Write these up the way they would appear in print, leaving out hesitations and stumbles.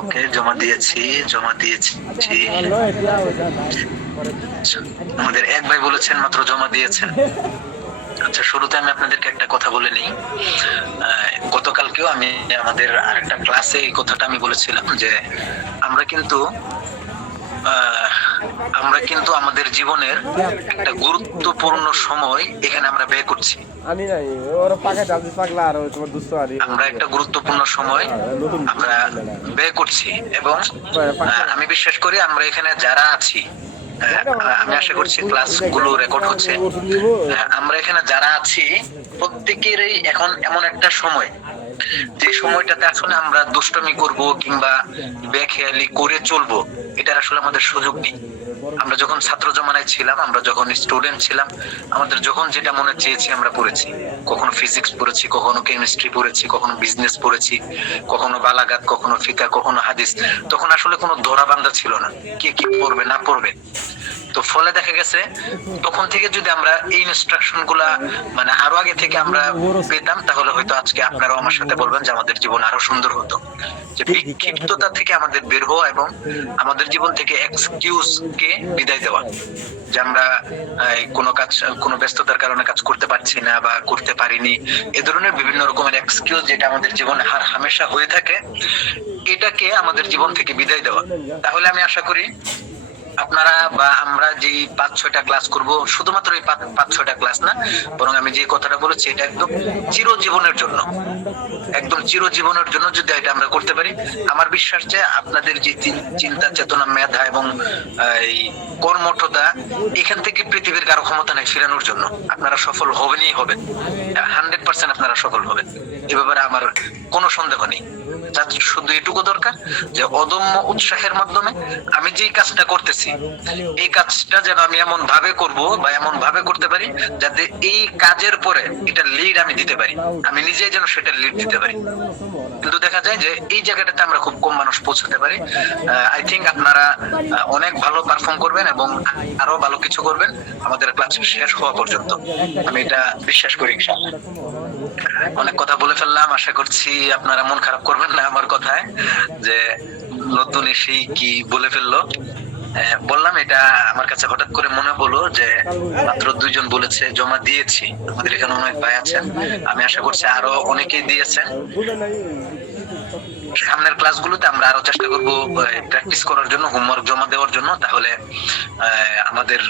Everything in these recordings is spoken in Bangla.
ওকে, জমা দিয়েছি। আমাদের এক ভাই বলেছেন মাত্র জমা দিয়েছেন। আচ্ছা, শুরুতে আমি আপনাদেরকে একটা কথা বলে নিই। গতকালকেও আমি আমাদের আরেকটা ক্লাসে এই কথাটা আমি বলেছিলাম যে আমরা কিন্তু আমাদের জীবনের একটা গুরুত্বপূর্ণ সময় এখানে আমরা ব্যয় করছি। আমরা একটা গুরুত্বপূর্ণ সময় আমরা ব্যয় করছি এবং আমি বিশ্বাস করি আমরা এখানে যারা আছি, আমি আশা করছি ক্লাসগুলো রেকর্ড হচ্ছে, আমরা এখানে যারা আছি প্রত্যেকেরই এখন এমন একটা সময়, যে সময়টাতে আসলে আমরা দুষ্টমি করব কিংবা বেখেয়ালি করে চলবো, এটার আসলে আমাদের সুযোগ নেই। আমরা যখন ছাত্র জমানায় ছিলাম, আমরা যখন স্টুডেন্ট ছিলাম, আমাদের যখন যেটা মনে চেয়েছি আমরা পড়েছি। কখনো ফিজিক্স পড়েছি, কখনো কেমিস্ট্রি পড়েছি, কখনো বিজনেস পড়েছি, কখনো বালাগাত, কখনো ফিকা, কখনো হাদিস। তখন আসলে কোনো ধরা বান্ধা ছিল না কে কি পড়বে না পড়বে। তো ফলে দেখা গেছে তখন থেকে যদি আমরা এই ইনস্ট্রাকশন গুলা মানে আরো আগে থেকে আমরা পেতাম, তাহলে হয়তো আজকে আপনারাও আমার সাথে বলবেন যে আমাদের জীবন আরো সুন্দর হতো। যে বিক্ষিপ্ততা থেকে আমাদের বের হওয়া এবং আমাদের জীবন থেকে এক্সকিউজ কে বিদায় দেওয়া, যে আমরা কোনো ব্যস্ততার কারণে কাজ করতে পারছি না বা করতে পারিনি, এ ধরনের বিভিন্ন রকমের এক্সকিউজ যেটা আমাদের জীবনে হামেশা হয়ে থাকে, এটাকে আমাদের জীবন থেকে বিদায় দেওয়া। তাহলে আমি আশা করি আপনারা বা আমরা যে 5-6টা ক্লাস করব, শুধুমাত্র এই 5-6টা ক্লাস না, বরং আমি যে কথাটা বলেছি এটা একদম চিরজীবনের জন্য, একদম চিরজীবনের জন্য যদি এটা আমরা করতে পারি, আমার বিশ্বাস যে আপনাদের যে চিন্তা চেতনা, মেধা এবং এই কর্মঠতা, এখান থেকে পৃথিবীর কারো ক্ষমতা নাই ফেরানোর জন্য। আপনারা সফল হবেনই হবেন, 100% আপনারা সফল হবেন, এ ব্যাপারে আমার কোনো সন্দেহ নেই। শুধু এটুকু দরকার যে অদম্য উৎসাহের মাধ্যমে আমি যে কাজটা করতেছি, এই কাজটা যেন আমি এমন ভাবে করব বা এমন ভাবে করতে পারি যাতে এই কাজের পরে এটা লিড আমি দিতে পারি, আমি নিজে যেন সেটা লিড দিতে পারি। কিন্তু দেখা যায় যে এই জায়গাটাতে আমরা খুব কম মানুষ পৌঁছাতে পারি। আই থিঙ্ক আপনারা অনেক ভালো পারফর্ম করবেন এবং আরো ভালো কিছু করবেন আমাদের ক্লাস শেষ হওয়া পর্যন্ত, আমি এটা বিশ্বাস করি ইনশাআল্লাহ। অনেক কথা বলে ফেললাম, আশা করছি আপনারা মন খারাপ করবেন না আমার কথায় যে নতুন এসেই কি বলে ফেললো। বললাম, এটা আমার কাছে হঠাৎ করে মনে হলো যে মাত্র 2জন বলেছে জমা দিয়েছি। আমাদের এখানে অনেক ভাই আছেন, আমি আশা করছি আরো অনেকেই দিয়েছেন। সামনের ক্লাসগুলোতে আমরা আরো চেষ্টা করব প্র্যাকটিস করার জন্য, হোমওয়ার্ক জমা দেওয়ার জন্য, তাহলে আমাদের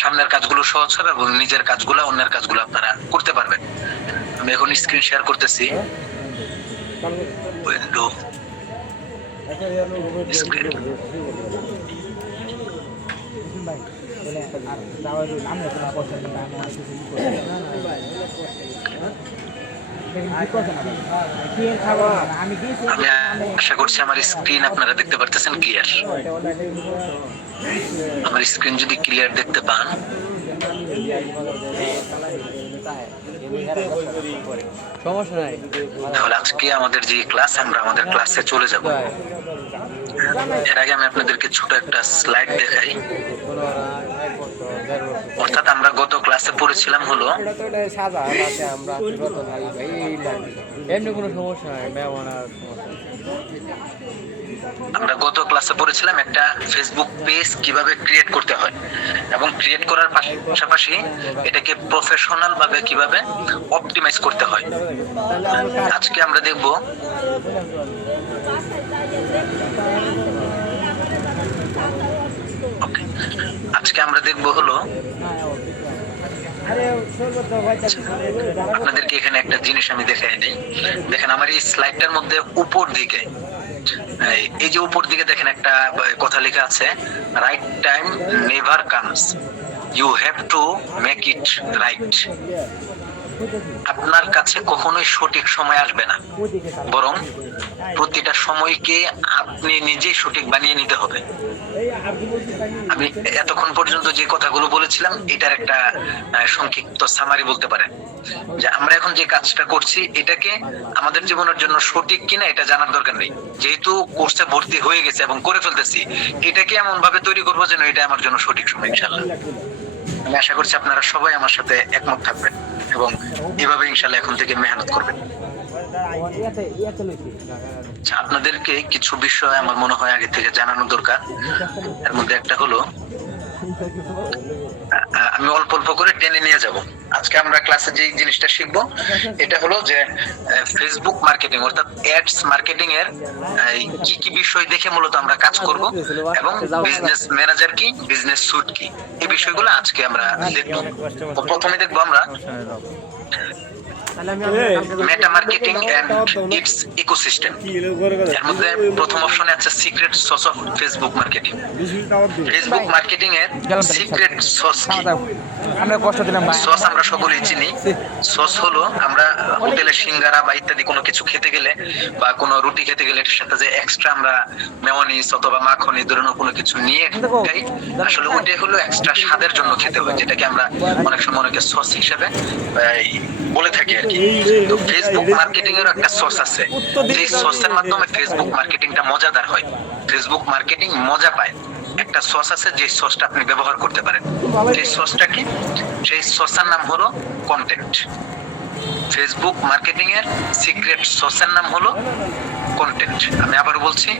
সামনের কাজগুলো সহজ হবে এবং নিজের কাজগুলো, অন্যের কাজগুলো আপনারা করতে পারবেন। আমি এখন স্ক্রিন শেয়ার করতেছি। আমি আশা করছি আমার স্ক্রিন আপনারা দেখতে পারতেছেন ক্লিয়ার। আমার স্ক্রিন যদি ক্লিয়ার দেখতে পান, সমস্যা নাই, তাহলে আজকে আমাদের যে ক্লাস, আমরা আমাদের ক্লাসে চলে যাব। এর আগে আমি আপনাদেরকে ছোট একটা স্লাইড দেখাই। অর্থাৎ আমরা গত ক্লাসে পড়েছিলাম হলো, আমরা গত ক্লাসে পড়েছিলাম একটা ফেসবুক পেজ কিভাবে ক্রিয়েট করতে হয় এবং ক্রিয়েট করার পাশাপাশি এটাকে প্রফেশনাল ভাবে কিভাবে অপটিমাইজ করতে হয়। আজকে আমরা দেখব হলো, আপনাদেরকে এখানে একটা জিনিস আমি দেখাই দিই। দেখেন আমার এই স্লাইডটার মধ্যে উপর দিকে, এই যে উপর দিকে দেখেন একটা কথা লেখা আছে, right time never comes, you have to make it right. আপনার কাছে কখনোই সঠিক সময় আসবে না, বরং প্রতিটা সময়কে আপনি নিজেই সঠিক বানিয়ে নিতে হবে। আমি এতক্ষণ পর্যন্ত যে কথাগুলো বলেছিলাম এটার একটা সংক্ষিপ্ত সামারি বলতে পারেন, যে আমরা এখন যে কাজটা করছি এটাকে আমাদের জীবনের জন্য সঠিক কিনা এটা জানার দরকার নেই। যেহেতু কোর্সে ভর্তি হয়ে গেছে এবং করে ফেলতেছি, এটাকে এমন ভাবে তৈরি করবো যেন এটা আমার জন্য সঠিক সময় ইনশাআল্লাহ। আমি আশা করছি আপনারা সবাই আমার সাথে একমত থাকবেন এবং এভাবে ইনশাআল্লাহ এখন থেকে মেহনত করবেন। আচ্ছা, আপনাদেরকে কিছু বিষয় আমার মনে হয় আগে থেকে জানানো দরকার। এর মধ্যে একটা হলো, আমি অল্প অল্প করে টেনে নিয়ে যাব। আজকে আমরা ক্লাসে যে জিনিসটা শিখবো এটা হলো যে ফেসবুক মার্কেটিং অর্থাৎ অ্যাডস মার্কেটিং এর কি কি বিষয় দেখে মূলত আমরা কাজ করব এবং বিজনেস ম্যানেজার কি, বিজনেস স্যুট কি, এই বিষয়গুলো আজকে আমরা দেখব। তো প্রথমে দেখবো আমরা Meta marketing and its ecosystem. এর মধ্যে প্রথম অপশনে আছে secret sauce of Facebook marketing. Facebook marketing এর সিক্রেট সস কি? আমরা কষ্ট দিলাম ভাই। সস আমরা সকলেই চিনি। সস হলো আমরা হোটেলে সিঙ্গারা বা ইত্যাদি কোনো কিছু খেতে গেলে বা কোনো রুটি খেতে গেলে এটার সাথে যে এক্সট্রা আমরা মেয়োনিজ অথবা মাখন এই ধরনের কোনো কিছু নিয়ে খাই, আসলে ওইটাই হলো এক্সট্রা স্বাদের জন্য খেতে হয়, যেটাকে আমরা অনেক সময় অনেকে সস হিসেবে বলে থাকি আর কি। তো ফেসবুক মার্কেটিং এর একটা সস আছে, যে সসের মাধ্যমে ফেসবুক মার্কেটিংটা মজাদার হয়, ফেসবুক মার্কেটিং মজা পায়। একটা সস আছে যে সসটা আপনি ব্যবহার করতে পারেন। সেই সসটা কি? সেই সসের নাম হলো কন্টেন্ট। ফেসবুক মার্কেটিং এর সিক্রেট সসের নাম হলো কন্টেন্ট। আমি আবার বলছি,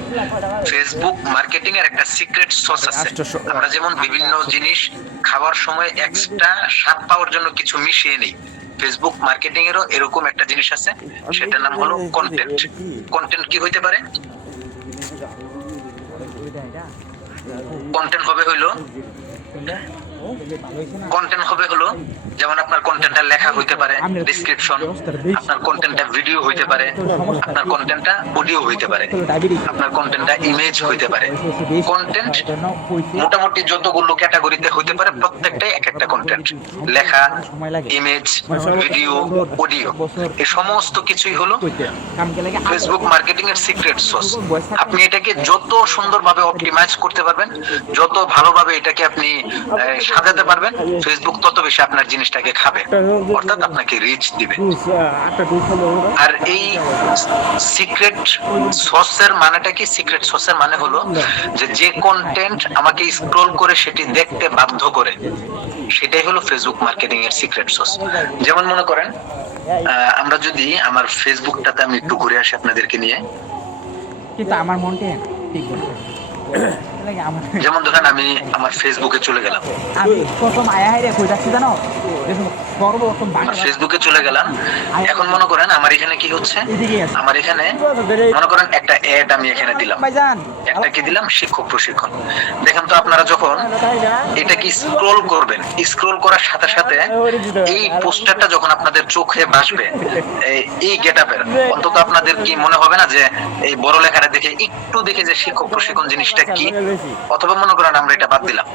ফেসবুক মার্কেটিং এর একটা সিক্রেট সস আছে। আমরা যেমন বিভিন্ন জিনিস খাওয়ার সময় এক্সট্রা স্বাদ পাওয়ার জন্য কিছু মিশিয়ে নিই, ফেসবুক মার্কেটিং এরও এরকম একটা জিনিস আছে, সেটার নাম হলো কন্টেন্ট। কন্টেন্ট কি হইতে পারে? কন্টেন্ট হবে হলো যেমন আপনার কন্টেন্টটা লেখা হইতে পারে, ডেসক্রিপশন, আপনার কন্টেন্টটা ভিডিও হইতে পারে, আপনার কন্টেন্টটা অডিও হইতে পারে, আপনার কন্টেন্টটা ইমেজ হইতে পারে। কন্টেন্ট মোটামুটি যতগুলো ক্যাটাগরিতে হইতে পারে প্রত্যেকটাই এক একটা কন্টেন্ট। লেখা, ইমেজ, ভিডিও, অডিও, এই সমস্ত কিছুই হলো ফেসবুক মার্কেটিং এর সিক্রেট সস। আপনি এটাকে যত সুন্দরভাবে অপটিমাইজ করতে পারবেন, যত ভালোভাবে এটাকে আপনি সাজাতে পারবেন, ফেসবুক তত বেশি আপনার জিনিসটাকে খাবে, অর্থাৎ আপনাকে রিচ দিবে। আর এই সিক্রেট সসের মানেটা কি? সিক্রেট সসের মানে হলো যে কন্টেন্ট আমাকে স্ক্রল করে সেটি দেখতে বাধ্য করে, সেটাই হলো ফেসবুক মার্কেটিং এর সিক্রেট সস। যেমন মনে করেন, আমরা যদি আমার ফেসবুকটাতে আমি একটু ঘুরে আসি আপনাদেরকে নিয়ে, কিন্তু আমার মনটা ঠিক বলছে। যেমন ধরেন আমি আমার ফেসবুকে চলে গেলাম, আমি প্রথম আয়া কই যাচ্ছি জানো, আমার ফেসবুকে চলে গেলাম। এখন মনে করেন আমার এখানে কি হচ্ছে, আমার এখানে মনে করেন একটা অ্যাড আমি এখানে দিলাম, একটা কি দিলাম, শিক্ষক প্রশিক্ষণ। দেখেন তো আপনারা যখন এটা কি স্ক্রল করবেন, স্ক্রল করার সাথে সাথে এই পোস্টারটা যখন আপনাদের চোখে ভাসবে, এই গেটআপের, অন্তত আপনাদের কি মনে হবে না যে এই বড় লেখাটা দেখে একটু দেখে যে শিক্ষক প্রশিক্ষণ জিনিসটা কি? অথবা মনে করেন আমরা এটা বাদ দিলাম,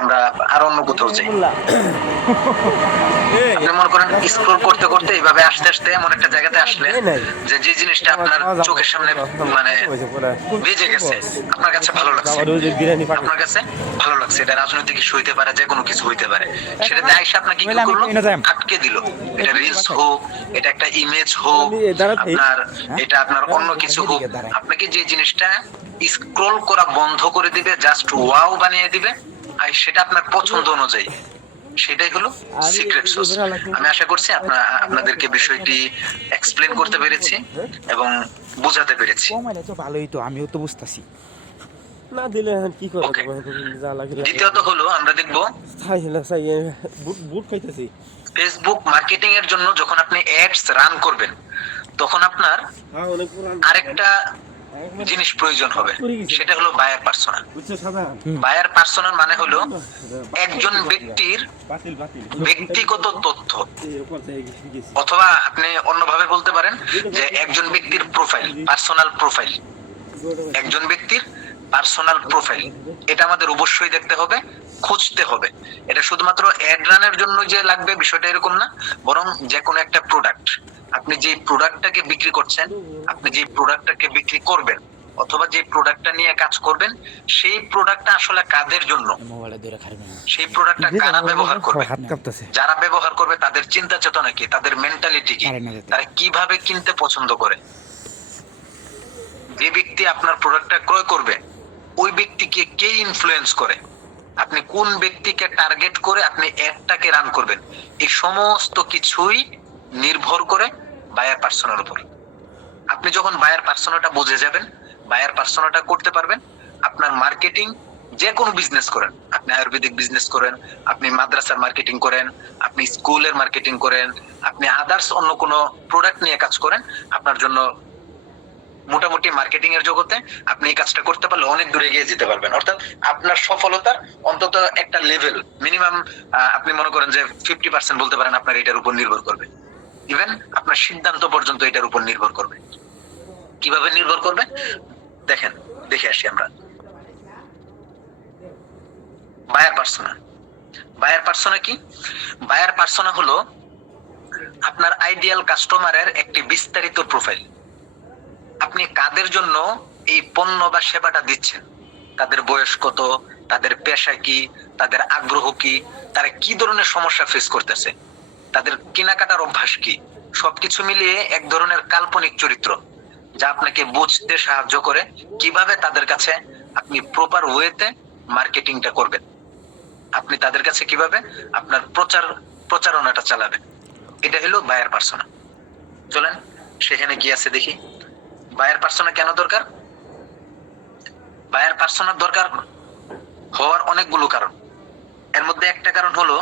আমরা আর অন্য কোথাও যাই। আপনি মনে করেন স্ক্রল করতে করতে এইভাবে আস্তে আস্তে এমন একটা জায়গাতে আসলে যে জিনিসটা আপনার চোখের সামনে মানে বেজে গেছে, আপনার কাছে ভালো লাগছে, আপনার কাছে ভালো লাগছে, এটা রাজনৈতিক ইস্যু হইতে পারে, যে কোনো কিছু হইতে পারে, সেটাতে আইসা আপনাকে কি করলো? আটকে দিল। এটা রিলস হোক, এটা একটা ইমেজ হোক, আপনার এটা আপনার অন্য কিছু হোক, আপনাকে যে জিনিসটা স্ক্রল করা বন্ধ করে দিবে, জাস্ট ওয়াও বানিয়ে দিবে, আর সেটা আপনার পছন্দ অনুযায়ী, সেটাই হলো সিক্রেট সস। আমি আশা করছি আপনাদেরকে বিষয়টি এক্সপ্লেন করতে পেরেছি এবং বোঝাতে পেরেছি। ভালোই তো, আমিও তো বুঝতাছি। না দিলে কি করে যা লাগে। দ্বিতীয়ত হলো আমরা দেখব বুট খাইতেছি। ফেসবুক মার্কেটিং এর জন্য যখন আপনি অ্যাডস রান করবেন, তখন আপনার আরেকটা জিনিস প্রয়োজন হবে, সেটা হলো বায়ার পার্সোনা। বায়ার পার্সোনার মানে হলো একজন ব্যক্তির ব্যক্তিগত তথ্য, অথবা আপনি অন্যভাবে বলতে পারেন যে একজন ব্যক্তির প্রোফাইল, পার্সোনাল প্রোফাইল। একজন ব্যক্তির পার্সোনাল প্রোফাইল এটা আমাদের অবশ্যই দেখতে হবে, খুঁজতে হবে। এটা শুধুমাত্র অ্যাড রানের জন্য যে লাগবে বিষয়টা এরকম না, বরং যে কোনো একটা প্রোডাক্ট, আপনি যে প্রোডাক্টটাকে বিক্রি করছেন, আপনি যে প্রোডাক্টটাকে বিক্রি করবেন, অথবা যে প্রোডাক্টটা নিয়ে কাজ করবেন, সেই প্রোডাক্টটা আসলে কাদের জন্য, সেই প্রোডাক্টটা কারা ব্যবহার করবে, যারা ব্যবহার করবে তাদের চিন্তা চেতনা কি, তাদের মেন্টালিটি কি, তারা কিভাবে কিনতে পছন্দ করে। যে ব্যক্তি আপনার প্রোডাক্টটা ক্রয় করবে, ওই ব্যক্তিকে কে ইনফ্লুয়েন্স করে, আপনি কোন ব্যক্তিকে টার্গেট করে আপনি অ্যাডটাকে রান করবেন, এই সমস্ত কিছুই নির্ভর করে বায়ার পার্সোনার উপর। আপনি যখন বায়ার পার্সোনাটা বুঝে যাবেন, বায়ার পার্সোনাটা করতে পারবেন, আপনার মার্কেটিং যে কোনো বিজনেস করেন, আপনি আয়ুর্বেদিক বিজনেস করেন, আপনি মাদ্রাসার মার্কেটিং করেন, আপনি স্কুলের মার্কেটিং করেন, আপনি আদার্স অন্য কোনো প্রোডাক্ট নিয়ে কাজ করেন, আপনার জন্য মোটামুটি মার্কেটিং এর জগতে আপনি এই কাজটা করতে পারলে অনেক দূরে এগিয়ে যেতে পারবেন। অর্থাৎ আপনার সফলতার অন্তত একটা লেভেল মিনিমাম আপনি মনে করেন যে 50% বলতে পারেন আপনার এটার উপর নির্ভর করবে। ইভেন আপনার সিদ্ধান্ত পর্যন্ত এটার উপর নির্ভর করবে। কিভাবে নির্ভর করবে দেখেন, দেখে আসি আমরা। বায়ার পার্সোনা, বায়ার পার্সোনা কি? বায়ার পার্সোনা হলো আপনার আইডিয়াল কাস্টমারের একটি বিস্তারিত প্রোফাইল। আপনি কাদের জন্য এই পণ্য বা সেবাটা দিচ্ছেন, তাদের বয়স কত, তাদের পেশা কি, তাদের আগ্রহ কি, তারা কি ধরনের সমস্যা ফেস করতেছে, তাদের কেনাকাটার অভ্যাস কি, সবকিছু মিলিয়ে এক ধরনের কাল্পনিক চরিত্র যা আপনাকে বুঝতে সাহায্য করে কিভাবে তাদের কাছে আপনি প্রপার ওয়েতে মার্কেটিংটা করবেন, আপনি তাদের কাছে কিভাবে আপনার প্রচারণাটা চালাবেন। এটা হলো বায়ার পার্সোনা। চলেন সেখানে কি আছে দেখি। বায়ার পার্সোনা কেন দরকার? বায়ার পার্সোনার দরকার হওয়ার অনেকগুলো কারণ। এর মধ্যে একটা কারণ হলো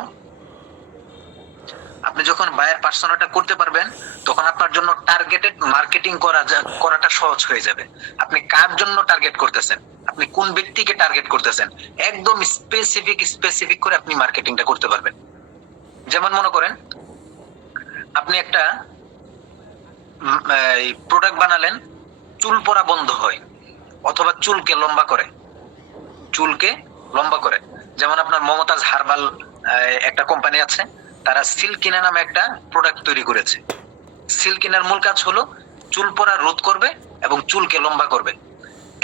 আপনি যখন বায়ার পার্সোনাটা করতে পারবেন তখন আপনার জন্য টার্গেটেড মার্কেটিং করাটা সহজ হয়ে যাবে। আপনি কার জন্য টার্গেট করতেছেন, আপনি কোন ব্যক্তিকে টার্গেট করতেছেন, একদম স্পেসিফিক করে আপনি মার্কেটিংটা করতে পারবেন। যেমন মনে করেন আপনি একটা প্রোডাক্ট বানালেন, চুল পড়া বন্ধ হয় অথবা চুলকে লম্বা করে, চুলকে লম্বা করে। যেমন আপনার মমতাজ হার্বাল একটা কোম্পানি আছে, তারা সিল্কিনা নামে একটা প্রোডাক্ট তৈরি করেছে। সিল্কিনার মূল কাজ হলো চুল পড়া রোধ করবে এবং চুলকে লম্বা করবে।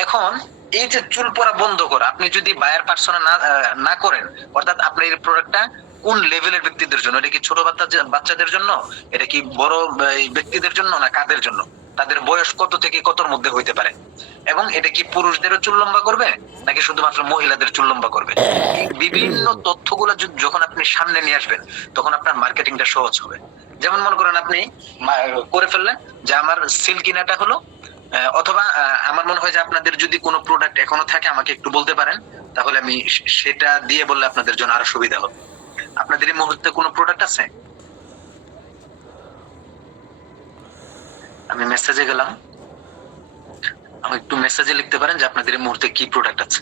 এখন এই যে চুল পড়া বন্ধ করা, আপনি যদি বায়ার পার্সোনা না করেন, অর্থাৎ আপনার এই প্রোডাক্টটা কোন লেভেলের ব্যক্তিদের জন্য, এটা কি ছোট বাচ্চাদের জন্য, এটা কি বড় ব্যক্তিদের জন্য, না কাদের জন্য, তাদের বয়স কত থেকে কতর মধ্যে হইতে পারে, এবং এটা কি পুরুষদেরও চুল লম্বা করবে নাকি শুধুমাত্র মহিলাদের চুল লম্বা করবে, এই বিভিন্ন তথ্যগুলো যখন আপনি সামনে নিয়ে আসবেন তখন আপনার মার্কেটিংটা সহজ হবে। যেমন মনে করেন আপনি করে ফেললেন যে আমার সিল্কিনাটা হলো, অথবা আমার মনে হয় যে আপনাদের যদি কোনো প্রোডাক্ট এখনো থাকে আমাকে একটু বলতে পারেন, তাহলে আমি সেটা দিয়ে বললে আপনাদের জন্য আরো সুবিধা হবে। আপনাদের এই মুহূর্তে কোনো প্রোডাক্ট আছে? আমি মেসেজে গেলাম, আমি একটু মেসেজে লিখতে পারেন যে আপনাদের এই মুহূর্তে কি প্রোডাক্ট আছে।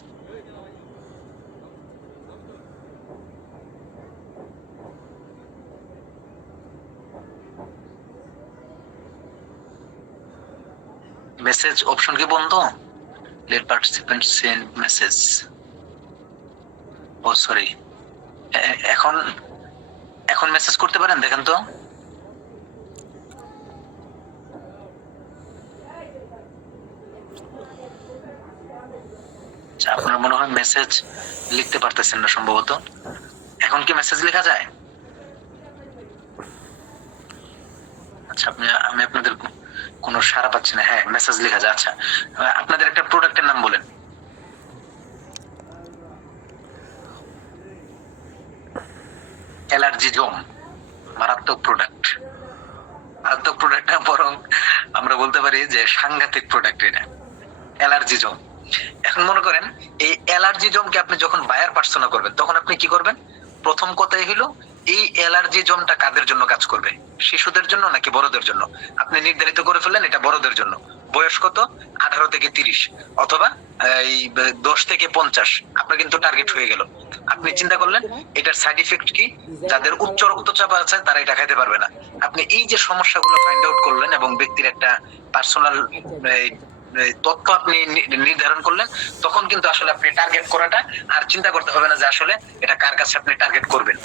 মেসেজ অপশন কি বন্ধ? Let participant send message. Oh sorry, এখন মেসেজ করতে পারেন, দেখেন তো। আপনার মনে হয় মেসেজ লিখতে পারতেছেন না সম্ভবত। এখন কি মেসেজ লেখা যায়? আচ্ছা, আমি আপনাদের কোনো সাড়া পাচ্ছি না। হ্যাঁ, মেসেজ লেখা যায়। আচ্ছা, আপনাদের একটা প্রোডাক্টের নাম বলেন। অ্যালার্জি জোম, মারাত্মক প্রোডাক্ট। মারাত্মক প্রোডাক্ট না, বরং আমরা বলতে পারি যে সাংঘাতিক প্রোডাক্ট এটা, অ্যালার্জি জোম। এখন মনে করেন এই অ্যালার্জি জমকে আপনি যখন বায়ার পার্সোনা করবেন তখন আপনি কি করবেন? প্রথম কথাই হলো এই অ্যালার্জি জমটা কাদের জন্য কাজ করবে, শিশুদের জন্য নাকি বড়দের জন্য? আপনি নির্ধারিত করে ফেললেন এটা বড়দের জন্য। বয়স কত? 18 থেকে 30 অথবা 10 থেকে 50। আপনার কিন্তু টার্গেট হয়ে গেল। আপনি চিন্তা করলেন এটার সাইড ইফেক্ট কি, যাদের উচ্চ রক্তচাপ আছে তারা এটা খাইতে পারবে না। আপনি এই যে সমস্যাগুলো ফাইন্ড আউট করলেন এবং ব্যক্তির একটা পার্সোনাল তথ্য আপনি নির্ধারণ করলেন, তখন কিন্তু আসলে আপনি টার্গেট করাটা আর চিন্তা করতে হবে না যে আসলে এটা কার কাছে আপনি টার্গেট করবেন।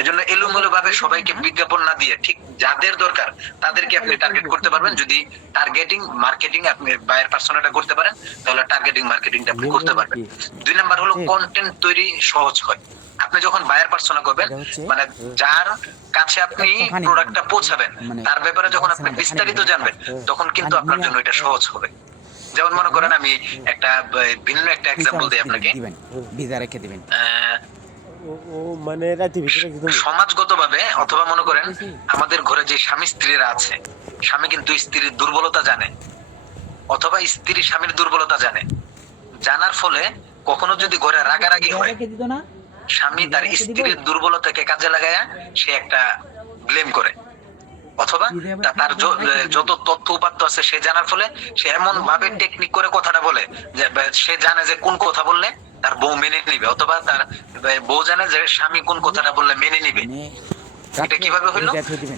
এজন্য এলোমেলো ভাবে সবাইকে বিজ্ঞাপন না দিয়ে ঠিক যাদের দরকার তাদেরকে আপনি টার্গেট করতে পারবেন। যদি টার্গেটিং মার্কেটিং আপনি বায়ার পার্সোনাটা করতে পারেন তাহলে টার্গেটিং মার্কেটিংটা আপনি করতে পারবেন। 2 নাম্বার হলো কন্টেন্ট তৈরি সহজ হয়। আপনি যখন বায়ার পার্সোনা করবেন, মানে যার কাছে আপনি প্রোডাক্টটা পৌঁছাবেন তার ব্যাপারে যখন আপনি বিস্তারিত জানবেন তখন কিন্তু আপনার জন্য এটা সহজ হবে। যেমন মনে করেন আমি একটা ভিন্ন একটা एग्जांपल দেই আপনাকে। ভিজা রেখে দিবেন। ও মানে রাতে ভিতরে একদম সমাজগতভাবে অথবা মনে করেন আমাদের ঘরে যে স্বামী স্ত্রীরা আছে, স্বামী কিন্তু স্ত্রীর দুর্বলতা জানে, স্ত্রী স্বামীর দুর্বলতা জানে, জানার ফলে কখনো যদি ঘরে রাগারাগি হয়, স্বামী তার স্ত্রীর দুর্বলতাকে কাজে লাগায়া সে একটা ব্লেম করে, অথবা তার যত তথ্য উপাত্ত আছে সে জানার ফলে সে এমন ভাবে টেকনিক করে কথাটা বলে যে সে জানে যে কোন কথা বললে তার বউ মেনে নিবে, অথবা তার বউ জানে যে স্বামী কোন কথাটা বললে মেনে নিবে। এটা কিভাবে হইলো?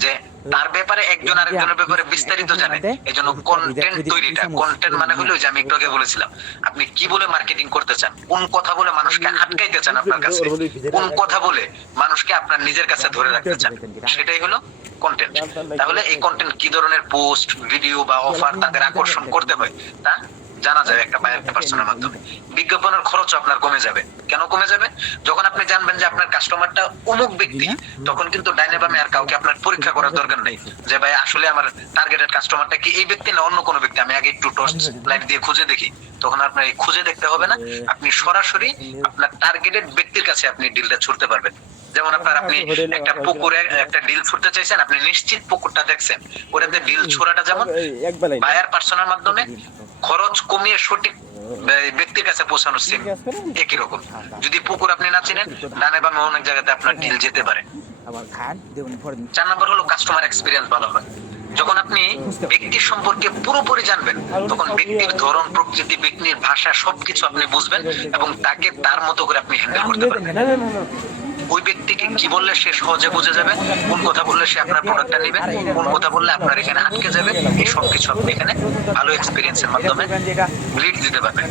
যে তার ব্যাপারে একজন আরেকজনের ব্যাপারে বিস্তারিত জানে। এজন্য কন্টেন্ট তৈরিটা, কন্টেন্ট মানে হলো যে আমি একটু আগে বলেছিলাম, আপনি কি বলে মার্কেটিং করতে চান, কোন কথা বলে মানুষকে আটকাইতে চান আপনার কাছে, কোন কথা বলে মানুষকে আপনার নিজের কাছে ধরে রাখতে চান, সেটাই হলো কন্টেন্ট। তাহলে এই কন্টেন্ট কি ধরনের পোস্ট, ভিডিও বা অফার তাদের আকর্ষণ করতে হয় তা জানা যাবে একটা বায়ার পার্সনের মাধ্যমে। বিজ্ঞাপনের খরচ আপনার কমে যাবে। কেন কমে যাবে? যখন আপনি জানবেন যে আপনার কাস্টমারটা অমুক ব্যক্তি, তখন কিন্তু ডাইনে বামে আর কাউকে আপনার পরীক্ষা করার দরকার নেই যে ভাই আসলে আমার টার্গেটেড কাস্টমারটা কি এই ব্যক্তি না অন্য কোনো ব্যক্তি, আমি আগে একটু টর্চ লাইট দিয়ে খুঁজে দেখি। তখন আপনার এই খুঁজে দেখতে হবে না, আপনি সরাসরি আপনার টার্গেটেড ব্যক্তির কাছে আপনি ডিলটা ছুড়তে পারবেন। যেমন আপনি একটা পুকুরে একটা ডিল ছুড়তে চাইছেন, আপনি নিশ্চিত পুকুরটা দেখছেন, ওটাতে ডিল ছোড়াটা যেমন বায়ার পার্সনের মাধ্যমে খরচ কমিয়ে সঠিক ব্যক্তির কাছে পৌঁছানোর সেম একই রকম। যদি পুকুর আপনি না চিনেন, ডানে বামে অনেক জায়গাতে আপনার ডিল যেতে পারে। 4 নম্বর হলো কাস্টমার এক্সপিরিয়েন্স ভালো হয়। যখন আপনি ব্যক্তির সম্পর্কে পুরোপুরি জানবেন, তখন ব্যক্তির ধরন, প্রকৃতি, ব্যক্তির ভাষা সবকিছু আপনি বুঝবেন এবং তাকে তার মতো করে আপনি হ্যান্ডেল করতে পারবেন। ওই ব্যক্তিকে কি বললে সে সহজে বুঝে যাবে, কোন কথা বললে সে আপনার প্রোডাক্টটা নেবে, কোন কথা বললে আপনার এখানে আটকে যাবে, এই সব কিছু আপনি এখানে ভালো এক্সপিরিয়েন্সের মাধ্যমে লিড দিতে পারবেন।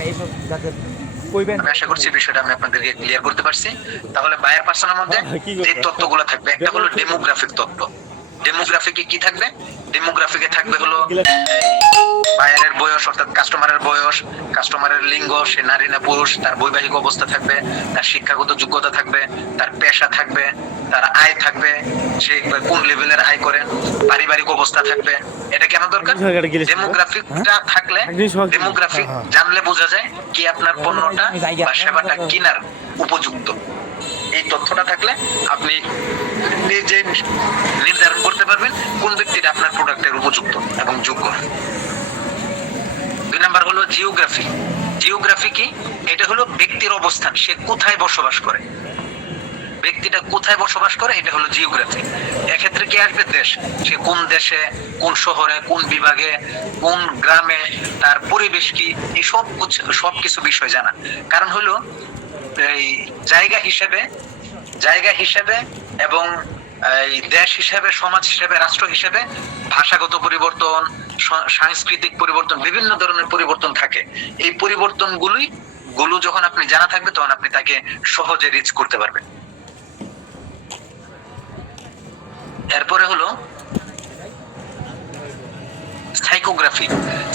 আমি আশা করছি বিষয়টা আমি আপনাদেরকে ক্লিয়ার করতে পারছি। তাহলে বায়ার পার্সনের মধ্যে যে তথ্যগুলো থাকবে, একটা হলো ডেমোগ্রাফিক তথ্য। ডেমোগ্রাফিকে কি থাকবে? ডেমোগ্রাফিকে থাকবে হলো বায়ারের বয়স, অর্থাৎ কাস্টমারের বয়স, কাস্টমারের লিঙ্গ, সে নারী না পুরুষ, তার বৈবাহিক অবস্থা থাকবে, তার শিক্ষাগত যোগ্যতা থাকবে, তার পেশা থাকবে, তার আয় থাকবে, সে কোন লেভেলের আয় করে, পারিবারিক অবস্থা থাকবে। এটা কেন দরকার? ডেমোগ্রাফিকটা থাকলে, ডেমোগ্রাফিক জানলে বোঝা যায় কি আপনার পণ্যটা বা সেবাটা কেনার উপযুক্ত। এই তথ্যটা থাকলে আপনি নিজে নির্ধারণ করতে পারবেন কোন ব্যক্তিটা আপনার প্রোডাক্টের উপযুক্ত এবং যোগ্য। 2 নাম্বার হলো জিওগ্রাফি। জিওগ্রাফি কি? এটা হলো ব্যক্তির অবস্থান, সে কোথায় বসবাস করে, ব্যক্তিটা কোথায় বসবাস করে, এটা হলো জিওগ্রাফি। এক্ষেত্রে কি আসবে? দেশ, সে কোন দেশে, কোন শহরে, কোন বিভাগে, কোন গ্রামে, তার পরিবেশ কি, এই সবকিছু বিষয় জানা। কারণ হলো এই জায়গা হিসেবে এবং এই দেশ হিসেবে, সমাজ হিসেবে, রাষ্ট্র হিসেবে ভাষাগত পরিবর্তন, সাংস্কৃতিক পরিবর্তন, বিভিন্ন ধরনের পরিবর্তন থাকে। এই পরিবর্তনগুলো যখন আপনি জানা থাকবে, তখন আপনি তাকে সহজে রিচ করতে পারবেন। এরপরে হলো সাইকোগ্রাফি।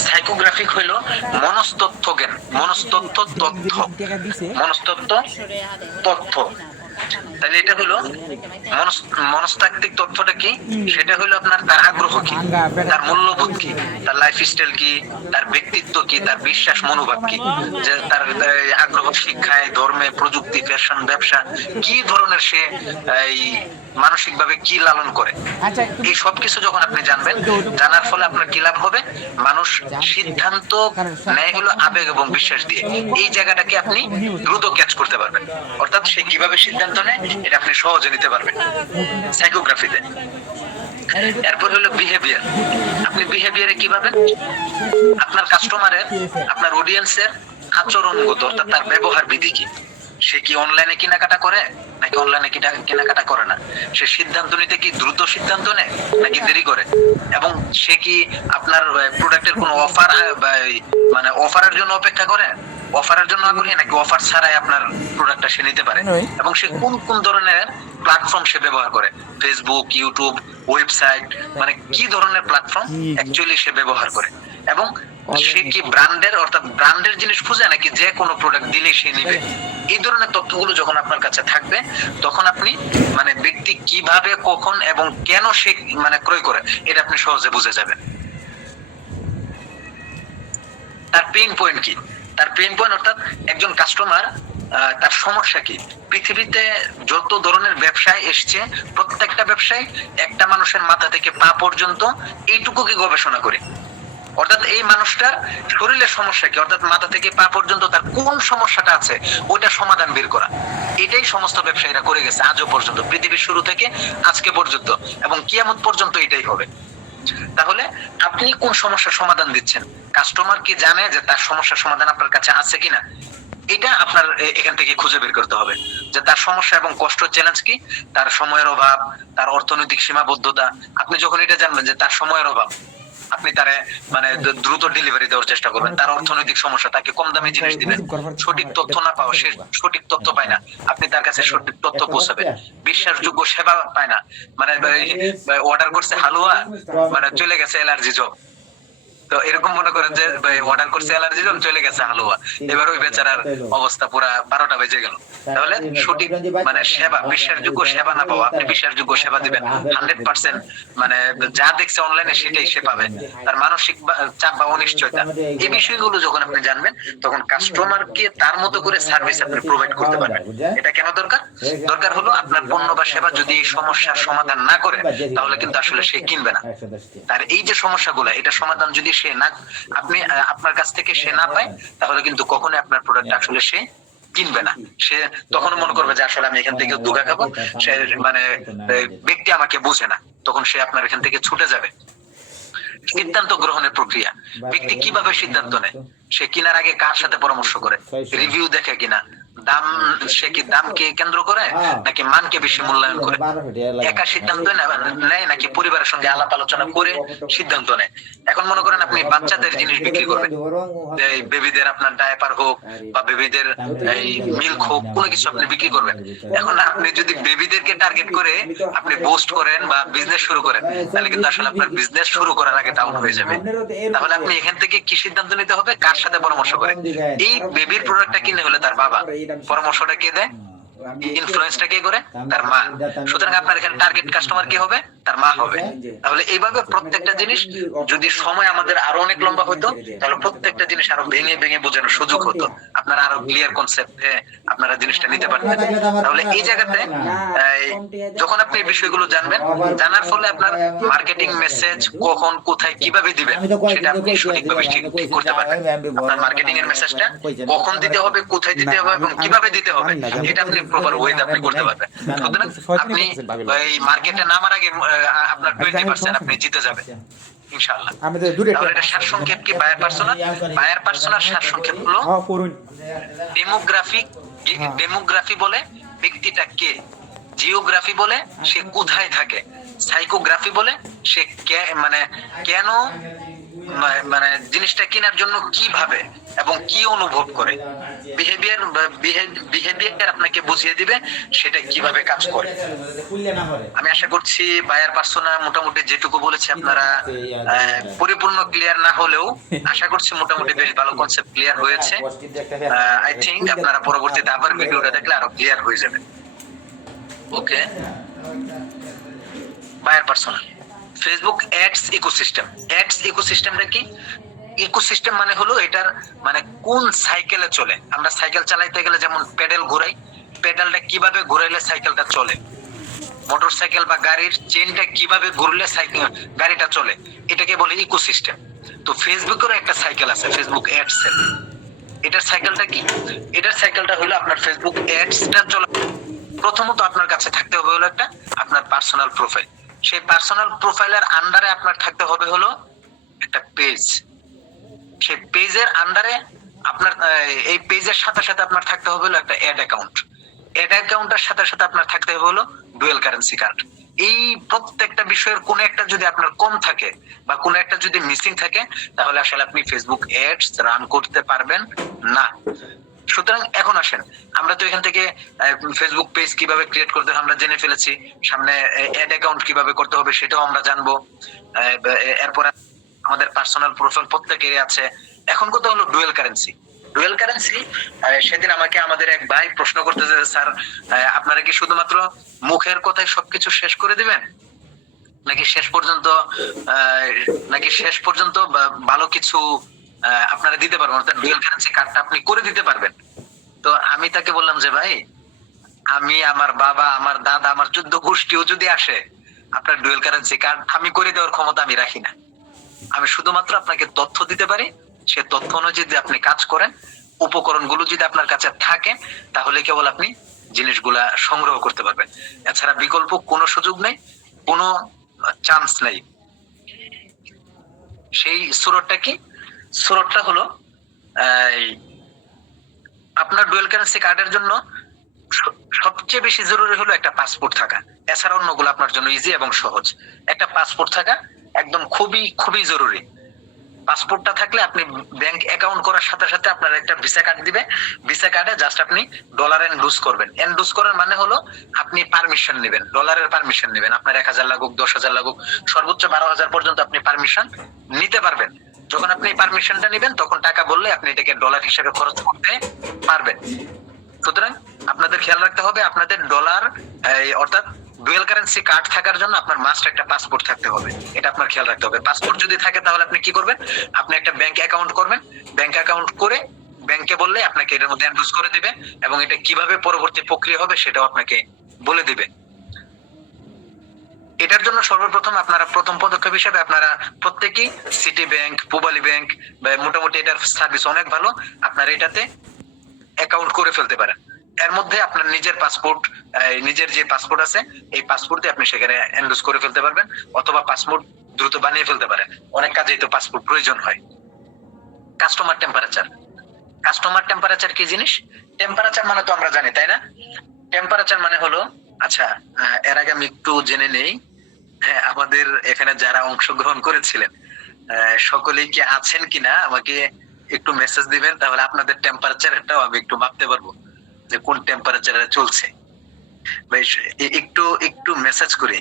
সাইকোগ্রাফিক হলো মনস্তত্ত্ব জ্ঞান, তথ্য। তাহলে এটা হলো মনস্তাত্ত্বিক তথ্যটা কি? সেটা হলো আপনার তার আগ্রহ কি, তার মূল্যবোধ কি, তার লাইফস্টাইল কি, তার ব্যক্তিত্ব কি, তার বিশ্বাস মনোভাব কি, যে তার আগ্রহ শিক্ষায়, ধর্মে, প্রযুক্তি, ফ্যাশন, ব্যবসা, কি ধরনের সে এই মানসিকভাবে কি লালন করে। এই সবকিছু যখন আপনি জানবেন, জানার ফলে আপনার কি লাভ হবে? মানুষ সিদ্ধান্ত নেয় হলো আবেগ এবং বিশ্বাস দিয়ে। এই জায়গাটাকে আপনি দ্রুত ক্যাচ করতে পারবেন, অর্থাৎ সে কিভাবে সিদ্ধান্ত নেয় এটা আপনি সহজে নিতে পারবেন সাইকোগ্রাফিতে। এরপর হলো বিহেভিয়ার। আপনি বিহেভিয়ারে কি পাবেন? আপনার কাস্টমারের, আপনার অডিয়েন্সের আচরণগত, অর্থাৎ তার ব্যবহার বিধি কি, সে কি অনলাইনে কেনাকাটা করে নাকি অনলাইনে কেনাকাটা করে না, সে সিদ্ধান্ত নিতে কি দ্রুত সিদ্ধান্ত নেয় নাকি দেরি করে, এবং সে কি আপনার প্রোডাক্টের কোনো অফার মানে অফারের জন্য অপেক্ষা করে, অফারের জন্য আগ্রহী নাকি অফার ছাড়াই আপনার প্রোডাক্টটা সে নিতে পারে, এবং সে কোন ধরনের প্ল্যাটফর্ম সে ব্যবহার করে, ফেসবুক, ইউটিউব, ওয়েবসাইট, মানে কি ধরনের প্ল্যাটফর্ম অ্যাকচুয়ালি সে ব্যবহার করে, এবং সে কি ব্র্যান্ডের, অর্থাৎ ব্র্যান্ডের জিনিস খুঁজে নাকি যে কোনো প্রোডাক্ট দিলেই সে নিবে। এই ধরনের তথ্যগুলো যখন আপনার কাছে থাকবে, তখন আপনি মানে ব্যক্তি কিভাবে, কখন এবং কেন সে মানে ক্রয় করে, এটা আপনি সহজে বুঝে যাবেন। তার পেইন পয়েন্ট কি, তার পেইন পয়েন্ট অর্থাৎ একজন কাস্টমার তার সমস্যা কি। পৃথিবীতে যত ধরনের ব্যবসায় এসছে, প্রত্যেকটা ব্যবসায় একটা মানুষের মাথা থেকে পা পর্যন্ত এইটুকু কি গবেষণা করে, অর্থাৎ এই মানুষটার শরীরের সমস্যা কি, অর্থাৎ মাথা থেকে পা পর্যন্ত তার কোন সমস্যাটা আছে ওইটা সমাধান বের করা। এটাই সমস্ত ব্যবসায়ীরা করে গেছে আজও পর্যন্ত, পৃথিবীর শুরু থেকে আজকে পর্যন্ত, এবং কিয়ামত পর্যন্ত এটাই হবে। তাহলে আপনি কোন সমস্যার সমাধান দিচ্ছেন? কাস্টমার কি জানে যে তার সমস্যার সমাধান আপনার কাছে আছে কিনা? এটা আপনার এখান থেকে খুঁজে বের করতে হবে যে তার সমস্যা এবং কষ্ট, চ্যালেঞ্জ কি, তার সময়ের অভাব, তার অর্থনৈতিক সীমাবদ্ধতা। আপনি যখন এটা জানবেন যে তার সময়ের অভাব, আপনি তারে মানে দ্রুত ডেলিভারি দেওয়ার চেষ্টা করবেন। তার অর্থনৈতিক সমস্যা, তাকে কম দামি জিনিস দিবেন, সঠিক তথ্য না পাওয়া, সে সঠিক তথ্য পায় না, আপনি তার কাছে সঠিক তথ্য পৌঁছাবেন। বিশ্বাসযোগ্য সেবা পায় না, মানে অর্ডার করছে হালুয়া, মানে চলে গেছে অ্যালার্জি জব। তো এরকম মনে করেন যে অর্ডার করছে অ্যালার্জি জব, চলে গেছে হালুয়া, এবার ওই বেচারার অবস্থা পুরা 12টা বেজে গেল। তাহলে সঠিক মানে সেবা, বিশ্বাসযোগ্য সেবা না পাওয়া, আপনি বিশ্বাসযোগ্য সেবা দিবেন 100%, মানে যা দেখছে অনলাইনে সেটাই সে পাবে। তার মানসিক চাপ বা অনিশ্চয়তা, এই বিষয়গুলো যখন আপনি জানবেন তখন কাস্টমারকে তার মতো করে সার্ভিস আপনি প্রোভাইড করতে পারবেন। এটা কেন দরকার? দরকার হলো আপনার পণ্য বা সেবা যদি এই সমস্যার সমাধান না করে তাহলে কিন্তু আসলে সে কিনবে না। তার এই যে সমস্যাগুলো, এটা সমাধান যদি সে না, আপনি আপনার কাছ থেকে সে না পায়, তাহলে কিন্তু কখনোই আপনার প্রোডাক্ট আসলে সে কিনবে না। সে তখন মনে করবে যে আসলে আমি এখান থেকে ধোঁকা খাবো, সে মানে ব্যক্তি আমাকে বোঝে না, তখন সে আপনার এখান থেকে ছুটে যাবে। সিদ্ধান্ত গ্রহণের প্রক্রিয়া, ব্যক্তি কিভাবে সিদ্ধান্ত নেয়? সে কেনার আগে কার সাথে পরামর্শ করে? রিভিউ দেখে কিনা? দাম, সে কি দামকে কেন্দ্র করে নাকি মানকে বেশি মূল্যায়ন করে? একা সিদ্ধান্ত নেয় নাকি পরিবারের সঙ্গে আলাপ আলোচনা করে সিদ্ধান্ত নেয়? এখন মনে করেন আপনি বাচ্চাদের জিনিস বিক্রি করবেন, এই বেবিদের আপনার ডায়াপার হোক বা বেবিদের এই মিল্ক হোক, কোনো কিছু আপনি বিক্রি করবেন। এখন আপনি যদি বেবিদেরকে টার্গেট করে আপনি পোস্ট করেন বা বিজনেস শুরু করেন, তাহলে কিন্তু আসলে আপনার বিজনেস শুরু করার আগে ডাউন হয়ে যাবে। তাহলে আপনি এখান থেকে কি সিদ্ধান্ত নিতে হবে? কার সাথে পরামর্শ করে? এই বেবির প্রোডাক্টটা কিনে হলে তার বাবা, পরামর্শটা কে দেয়? ইনফ্লুয়েন্সটা কে করে? তার মা। সুতরাং আপনার এখানে টার্গেট কাস্টমার কি হবে? তার মা হবে। তাহলে এইভাবে প্রত্যেকটা জিনিস, যদি সময় আমাদের আরো অনেক লম্বা হতো তাহলে প্রত্যেকটা জিনিস আরো ভেঙে ভেঙে বোঝানোর সুযোগ হতো, আপনারা আরো ক্লিয়ার কনসেপ্টে আপনারা জিনিসটা নিতে পারতেন। তাহলে এই জায়গাতে যখন আপনি এই বিষয়গুলো জানবেন, জানার ফলে আপনার মার্কেটিং মেসেজ কখন, কোথায়, কিভাবে দিবেন সেটা আপনি সঠিকভাবে ঠিক করতে পারবেন। আপনার মার্কেটিং এর মেসেজটা কখন দিতে হবে, কোথায় দিতে হবে এবং কিভাবে দিতে হবে, এটা আপনি প্রপার ওয়েতে আপনি করতে পারবেন। সুতরাং আপনি এই মার্কেটে নামার আগে আপনার 20% আপনি জিতে যাবেন ইনশাআল্লাহ। তাহলে এটা সারসংক্ষেপ কি বায়ার পার্সোনা? বায়ার পার্সোনার সারসংক্ষেপ হলো ডেমোগ্রাফিক। ডেমোগ্রাফি বলে ব্যক্তিটা কে, জিওগ্রাফি বলে সে কোথায় থাকে, সাইকোগ্রাফি বলে সে মানে কেন, মানে জিনিসটা কেনার জন্য কিভাবে এবং কি অনুভব করে, বিহেভিয়ার আপনাকে বুঝিয়ে দিবে সেটা কিভাবে কাজ করে। আমি আশা করছি বায়ার পার্সোনা মোটামুটি যেটুকু বলেছি আপনারা পরিপূর্ণ ক্লিয়ার না হলেও আশা করছি মোটামুটি বেশ ভালো কনসেপ্ট ক্লিয়ার হয়েছে। আই থিংক আপনারা পরবর্তীতে আবার ভিডিওটা দেখলে আরো ক্লিয়ার হয়ে যাবে। Okay, buyer persona, Facebook ads ecosystem. Ads ইকোসিস্টেমটা কি? ইকোসিস্টেম মানে হলো এটার মানে কোন সাইকেলে চলে। আমরা সাইকেল চালাইতে গেলে যেমন পেডেল ঘোরাই, পেডালটা কিভাবে ঘোরাইলে সাইকেলটা চলে, মোটরসাইকেল বা গাড়ির চেনটা কিভাবে ঘুরলে সাইকেল গাড়িটা চলে, এটাকে বলে ইকোসিস্টেম। তো ফেসবুকেরও একটা সাইকেল আছে, ফেসবুক অ্যাডস এর। এটার সাইকেলটা কি? এটার সাইকেলটা হলো আপনার ফেসবুক অ্যাডসটা চলে, প্রথমত আপনার কাছে থাকতে হবে হলো একটা আপনার পার্সোনাল প্রোফাইল। সেই পার্সোনাল প্রোফাইলের আন্ডারে আপনার থাকতে হবে হলো একটা পেজ। সেই পেজের আন্ডারে আপনার এই পেজের সাথে সাথে আপনার থাকতে হবে হলো একটা অ্যাড অ্যাকাউন্ট। অ্যাড অ্যাকাউন্টের সাথে সাথে আপনার থাকতে হবে হলো ডুয়াল কারেন্সি কার্ড। এই প্রত্যেকটা বিষয়ের কোন একটা যদি আপনার কম থাকে বা কোন একটা যদি মিসিং থাকে তাহলে আসলে আপনি ফেসবুক অ্যাডস রান করতে পারবেন না। সুতরাং এখন আসেন, আমরা তো এখান থেকে ফেসবুক পেজ কিভাবে ক্রিয়েট করতে হবে আমরা জেনে ফেলেছি, সামনে অ্যাড অ্যাকাউন্ট কিভাবে করতে হবে সেটাও আমরা জানবো। এরপর আমাদের পার্সোনাল প্রোফাইল প্রত্যেকেরই আছে। এখন কথা হলো ডুয়াল কারেন্সি। ডুয়াল কারেন্সি, সেদিন আমাকে আমাদের এক ভাই প্রশ্ন করতেছে, স্যার আপনারা কি শুধুমাত্র মুখের কথায় সবকিছু শেষ করে দিবেন নাকি শেষ পর্যন্ত ভালো কিছু আপনারা দিতে পারবেন, অর্থাৎ ডুয়াল কারেন্সি কার্ডটা আপনি করে দিতে পারবেন? তো আমি তাকে বললাম যে ভাই, আমি, আমার বাবা, আমার দাদা, আমার 14 গোষ্ঠীও যদি আসে, আপনার ডুয়াল কারেন্সি কার্ড আমি করে দেওয়ার ক্ষমতা আমি রাখি না। আমি শুধুমাত্র আপনাকে তথ্য দিতে পারি, সে তথ্য অনুযায়ী যদি আপনি কাজ করেন, উপকরণগুলো যদি আপনার কাছে থাকে, তাহলে কেবল আপনি জিনিসগুলা সংগ্রহ করতে পারবেন। এছাড়া বিকল্প কোনো সুযোগ নেই, কোনো চান্স নেই। সেই সুরতটা কি? সুরতটা হলো এই, আপনার ডুয়েল কারেন্সি কার্ডের জন্য সবচেয়ে বেশি জরুরি হলো একটা পাসপোর্ট থাকা। এছাড়া অন্যগুলো আপনার জন্য ইজি এবং সহজ। একটা পাসপোর্ট থাকা একদম খুবই খুবই জরুরি। পাসপোর্টটা থাকলে আপনি ব্যাংক অ্যাকাউন্ট করার সাথে সাথে আপনার একটা ভিসা কার্ড দিবে। ভিসা কার্ডে জাস্ট আপনি ডলার এন্ডোস করবেন। এন্ডোস করার মানে হলো আপনি পারমিশন নেবেন, ডলারের পারমিশন নেবেন। আপনার 1000 লাগুক, 10,000 লাগুক, সর্বোচ্চ 12,000 পর্যন্ত আপনি পারমিশন নিতে পারবেন। যখন আপনি পারমিশনটা নেবেন, তখন টাকা বললে আপনি এটাকে ডলার হিসেবে খরচ করতে পারবেন। সুতরাং আপনাদের খেয়াল রাখতে হবে, আপনাদের ডলার অর্থাৎ ডুয়েল কারেন্সি কার্ড থাকার জন্য আপনার মাস্ট একটা পাসপোর্ট থাকতে হবে। এটা আপনার খেয়াল রাখতে হবে। পাসপোর্ট যদি থাকে তাহলে আপনি কি করবেন? আপনি একটা ব্যাংক অ্যাকাউন্ট করবেন। ব্যাংক অ্যাকাউন্ট করে ব্যাংকে বললে আপনাকে এটার মধ্যে এন্ডোস করে দিবে, এবং এটা কিভাবে পরবর্তী প্রক্রিয়া হবে সেটাও আপনাকে বলে দিবে। এটার জন্য সর্বপ্রথম আপনারা প্রথম পদক্ষেপ হিসেবে আপনারা প্রত্যেকেই সিটি ব্যাংক, পূবালী ব্যাংক, মোটামুটি এটার সার্ভিস অনেক ভালো, আপনারা এটাতে অ্যাকাউন্ট করে ফেলতে পারেন। এর মধ্যে আপনার নিজের পাসপোর্ট, নিজের যে পাসপোর্ট আছে, এই পাসপোর্ট দিয়ে আপনি সেখানে এন্ডোস করে ফেলতে পারবেন, অথবা পাসপোর্ট দ্রুত বানিয়ে ফেলতে পারেন। অনেক কাজেই তো পাসপোর্ট প্রয়োজন হয়। Customer temperature. কাস্টমার টেম্পারেচার কি জিনিস? টেম্পারেচার মানে তো আমরা জানি, তাই না? টেম্পারেচার মানে হলো, আচ্ছা এর আগে আমি একটু জেনে নেই, হ্যাঁ, আমাদের এখানে যারা অংশগ্রহণ করেছিলেন সকলেই কি আছেন কিনা আমাকে একটু মেসেজ দিবেন, তাহলে আপনাদের টেম্পারেচারটাও আমি একটু মাপতে পারবো যে কোন টেম্পারেচারে চলছে। বেশ, একটু একটু মেসেজ করে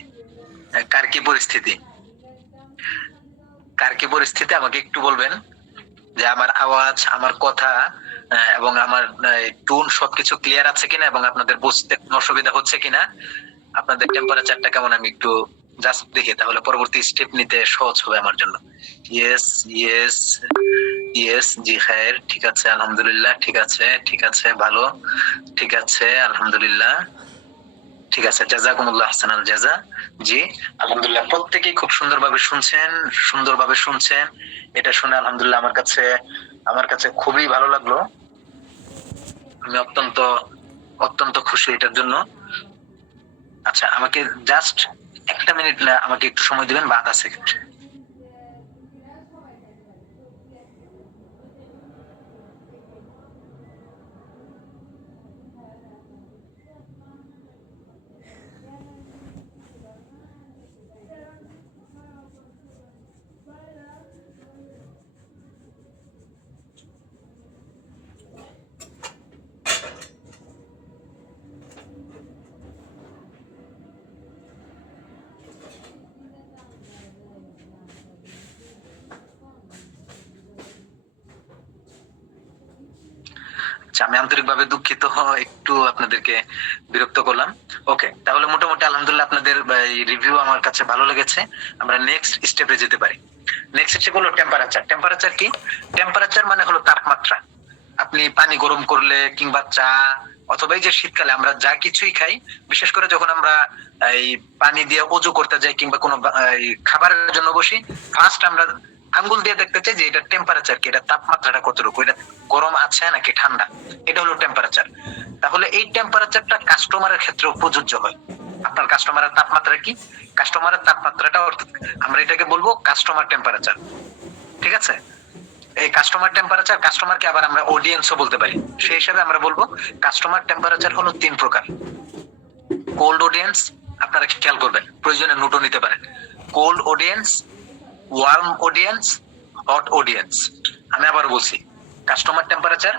কার কি পরিস্থিতি, কার কি পরিস্থিতি আমাকে একটু বলবেন, যে আমার আওয়াজ, আমার কথা এবং আমার টোন সবকিছু ক্লিয়ার আছে কিনা, এবং আপনাদের বুঝতে কোনো অসুবিধা হচ্ছে কিনা, আপনাদের টেম্পারেচারটা কেমন আমি একটু জাস্ট দেখি, তাহলে পরবর্তী স্টেপ নিতে সহজ হবে আমার জন্য। ইয়েস ইয়েস ইয়েস, জি খায়ের, ঠিক আছে আলহামদুলিল্লাহ, ঠিক আছে ঠিক আছে, ভালো, ঠিক আছে আলহামদুলিল্লাহ, ঠিক আছে, জাযাকুমুল্লাহ আহসানাল জাযা। জি আলহামদুলিল্লাহ, প্রত্যেকেই খুব সুন্দরভাবে শুনছেন, সুন্দরভাবে শুনছেন। এটা শুনে আলহামদুলিল্লাহ আমার কাছে খুবই ভালো লাগলো। আমি অত্যন্ত অত্যন্ত খুশি এটার জন্য। আচ্ছা, আমাকে জাস্ট একটা মিনিট, আমাকে একটু সময় দিবেন বা আধা সেকেন্ড। আমি আন্তরিকভাবে দুঃখিত, একটু আপনাদেরকে বিরক্ত করলাম। ওকে, তাহলে মোটামুটি আলহামদুলিল্লাহ আপনাদের রিভিউ আমার কাছে ভালো লেগেছে। আমরা নেক্সট স্টেপে যেতে পারি। নেক্সট স্টেপ হলো টেম্পারেচার। টেম্পারেচার কি? টেম্পারেচার মানে হলো তাপমাত্রা। আপনি পানি গরম করলে কিংবা চা, অথবা এই যে শীতকালে আমরা যা কিছুই খাই, বিশেষ করে যখন আমরা এই পানি দিয়ে অজু করতে যাই কিংবা কোনো খাবারের জন্য বসি, ফার্স্ট আমরা আঙ্গুল দিয়ে দেখতে চাই যে এটা টেম্পারেচার কি, এটা তাপমাত্রাটা কতটুকু, এটা গরম আছে নাকি ঠান্ডা, এটা হলো টেম্পারেচার। তাহলে এই টেম্পারেচারটা কাস্টমারের ক্ষেত্রেও প্রযোজ্য হয়। আপনার কাস্টমারের তাপমাত্রা কি? কাস্টমারের তাপমাত্রাটা, অর্থাৎ আমরা এটাকে বলবো কাস্টমার টেম্পারেচার। ঠিক আছে? এই কাস্টমার টেম্পারেচার, কাস্টমারকে আবার আমরা অডিয়েন্সও বলতে পারি। সেই হিসাবে আমরা বলবো কাস্টমার টেম্পারেচার হলো 3 প্রকার। কোল্ড অডিয়েন্স, আপনারা খেয়াল করবেন, প্রয়োজনে নোটও নিতে পারেন। Cold audience, warm audience, hot audience. আমি আবার বলছি, কাস্টমার টেম্পারেচার,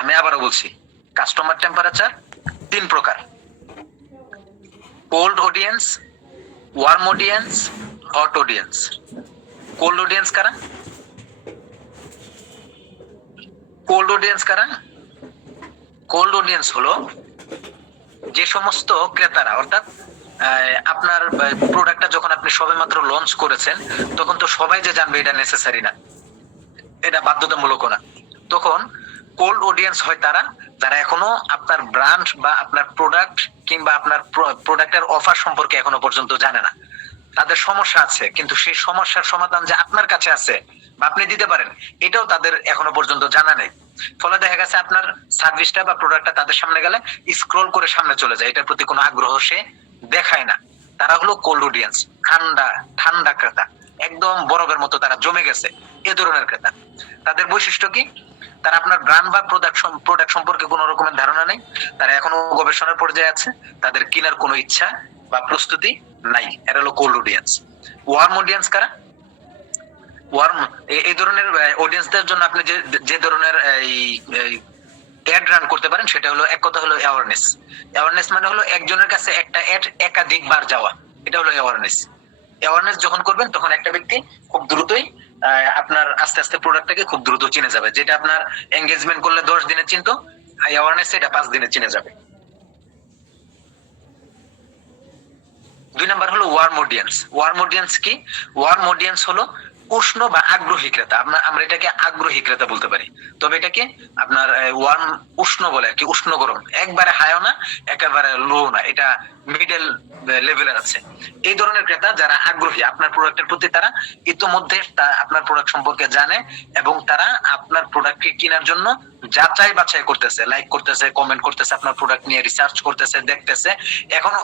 আমি আবারও বলছি, কাস্টমার টেম্পারেচার 3 প্রকার। Cold audience, warm audience, hot audience. Cold audience কারা? কোল্ড অডিয়েন্স কারা? কোল্ড অডিয়েন্স হলো যে সমস্ত ক্রেতারা, অর্থাৎ আপনার প্রোডাক্টটা যখন আপনি সবেমাত্র লঞ্চ করেছেন, তখন তো সবাই যে জানবে এটা নেসেসারি না, এটা বাধ্যতামূলক না। তখন কোল্ড অডিয়েন্স হয় তারা যারা এখনো আপনার ব্র্যান্ড বা আপনার প্রোডাক্ট কিংবা আপনার প্রোডাক্টের অফার সম্পর্কে এখনো পর্যন্ত জানে না। তাদের সমস্যা আছে, কিন্তু সেই সমস্যার সমাধান যে আপনার কাছে আছে বা আপনি দিতে পারেন, এটাও তাদের এখনো পর্যন্ত জানা নেই। ফলে দেখা গেছে আপনার সার্ভিসটা বা প্রোডাক্টটা তাদের সামনে গেলে স্ক্রল করে সামনে চলে যায়, এটার প্রতি কোনো আগ্রহ সে দেখায় না। তারা হলো কোল্ড অডিয়েন্স, ঠান্ডা ঠান্ডা ক্রেতা, একদম বরফের মতো তারা জমে গেছে, এ ধরনের ক্রেতা। তাদের বৈশিষ্ট্য কি? তারা আপনার ব্র্যান্ড বা প্রোডাক্ট সম্পর্কে কোনো রকমের ধারণা নেই, তারা এখনো গবেষণার পর্যায়ে আছে, তাদের কেনার কোনো ইচ্ছা বা প্রস্তুতি নাই। এরা হলো কোল্ড অডিয়েন্স। ওয়ার্ম অডিয়েন্স কারা? ওয়ার্ম এই ধরনের অডিয়েন্সদের জন্য আপনি যে যে ধরনের অ্যাড রান করতে পারেন, সেটা হলো এক কথা হলো অ্যাওয়ারনেস। অ্যাওয়ারনেস মানে হলো একজনের কাছে একটা অ্যাড একাধিকবার যাওয়া, এটা হলো অ্যাওয়ারনেস। অ্যাওয়ারনেস যখন করবেন তখন একটা ব্যক্তি খুব দ্রুতই আপনার আস্তে আস্তে প্রোডাক্টটাকে খুব দ্রুত চিনে যাবে। যেটা আপনার এঙ্গেজমেন্ট করলে 10 দিনে চিনতো, অ্যাওয়ারনেস এটা 5 দিনে চিনে যাবে। 2 নাম্বার হলো ওয়ার্ম অডিয়েন্স। ওয়ার্ম অডিয়েন্স কি? ওয়ার্ম অডিয়েন্স হলো উষ্ণ বা আগ্রহী ক্রেতা। আমরা এটাকে আগ্রহী ক্রেতা বলতে পারি, তবে এটাকে আপনার ওয়ার্ম উষ্ণ বলে আর কি, উষ্ণ গরম, একবারে হাইও না একেবারে লো না, এটা মিডল লেভেলের আছে। এই ধরনের ক্রেতা যারা আগ্রহী আপনার প্রোডাক্টের প্রতি, তারা ইতোমধ্যে আপনার প্রোডাক্ট সম্পর্কে জানে এবং তারা আপনার প্রোডাক্টকে কেনার জন্য যাচাই বাছাই করতেছে, লাইক করতেছে, কমেন্ট করতেছে, আপনার প্রোডাক্ট নিয়ে রিসার্চ করতেছে, দেখতেছে। এখনো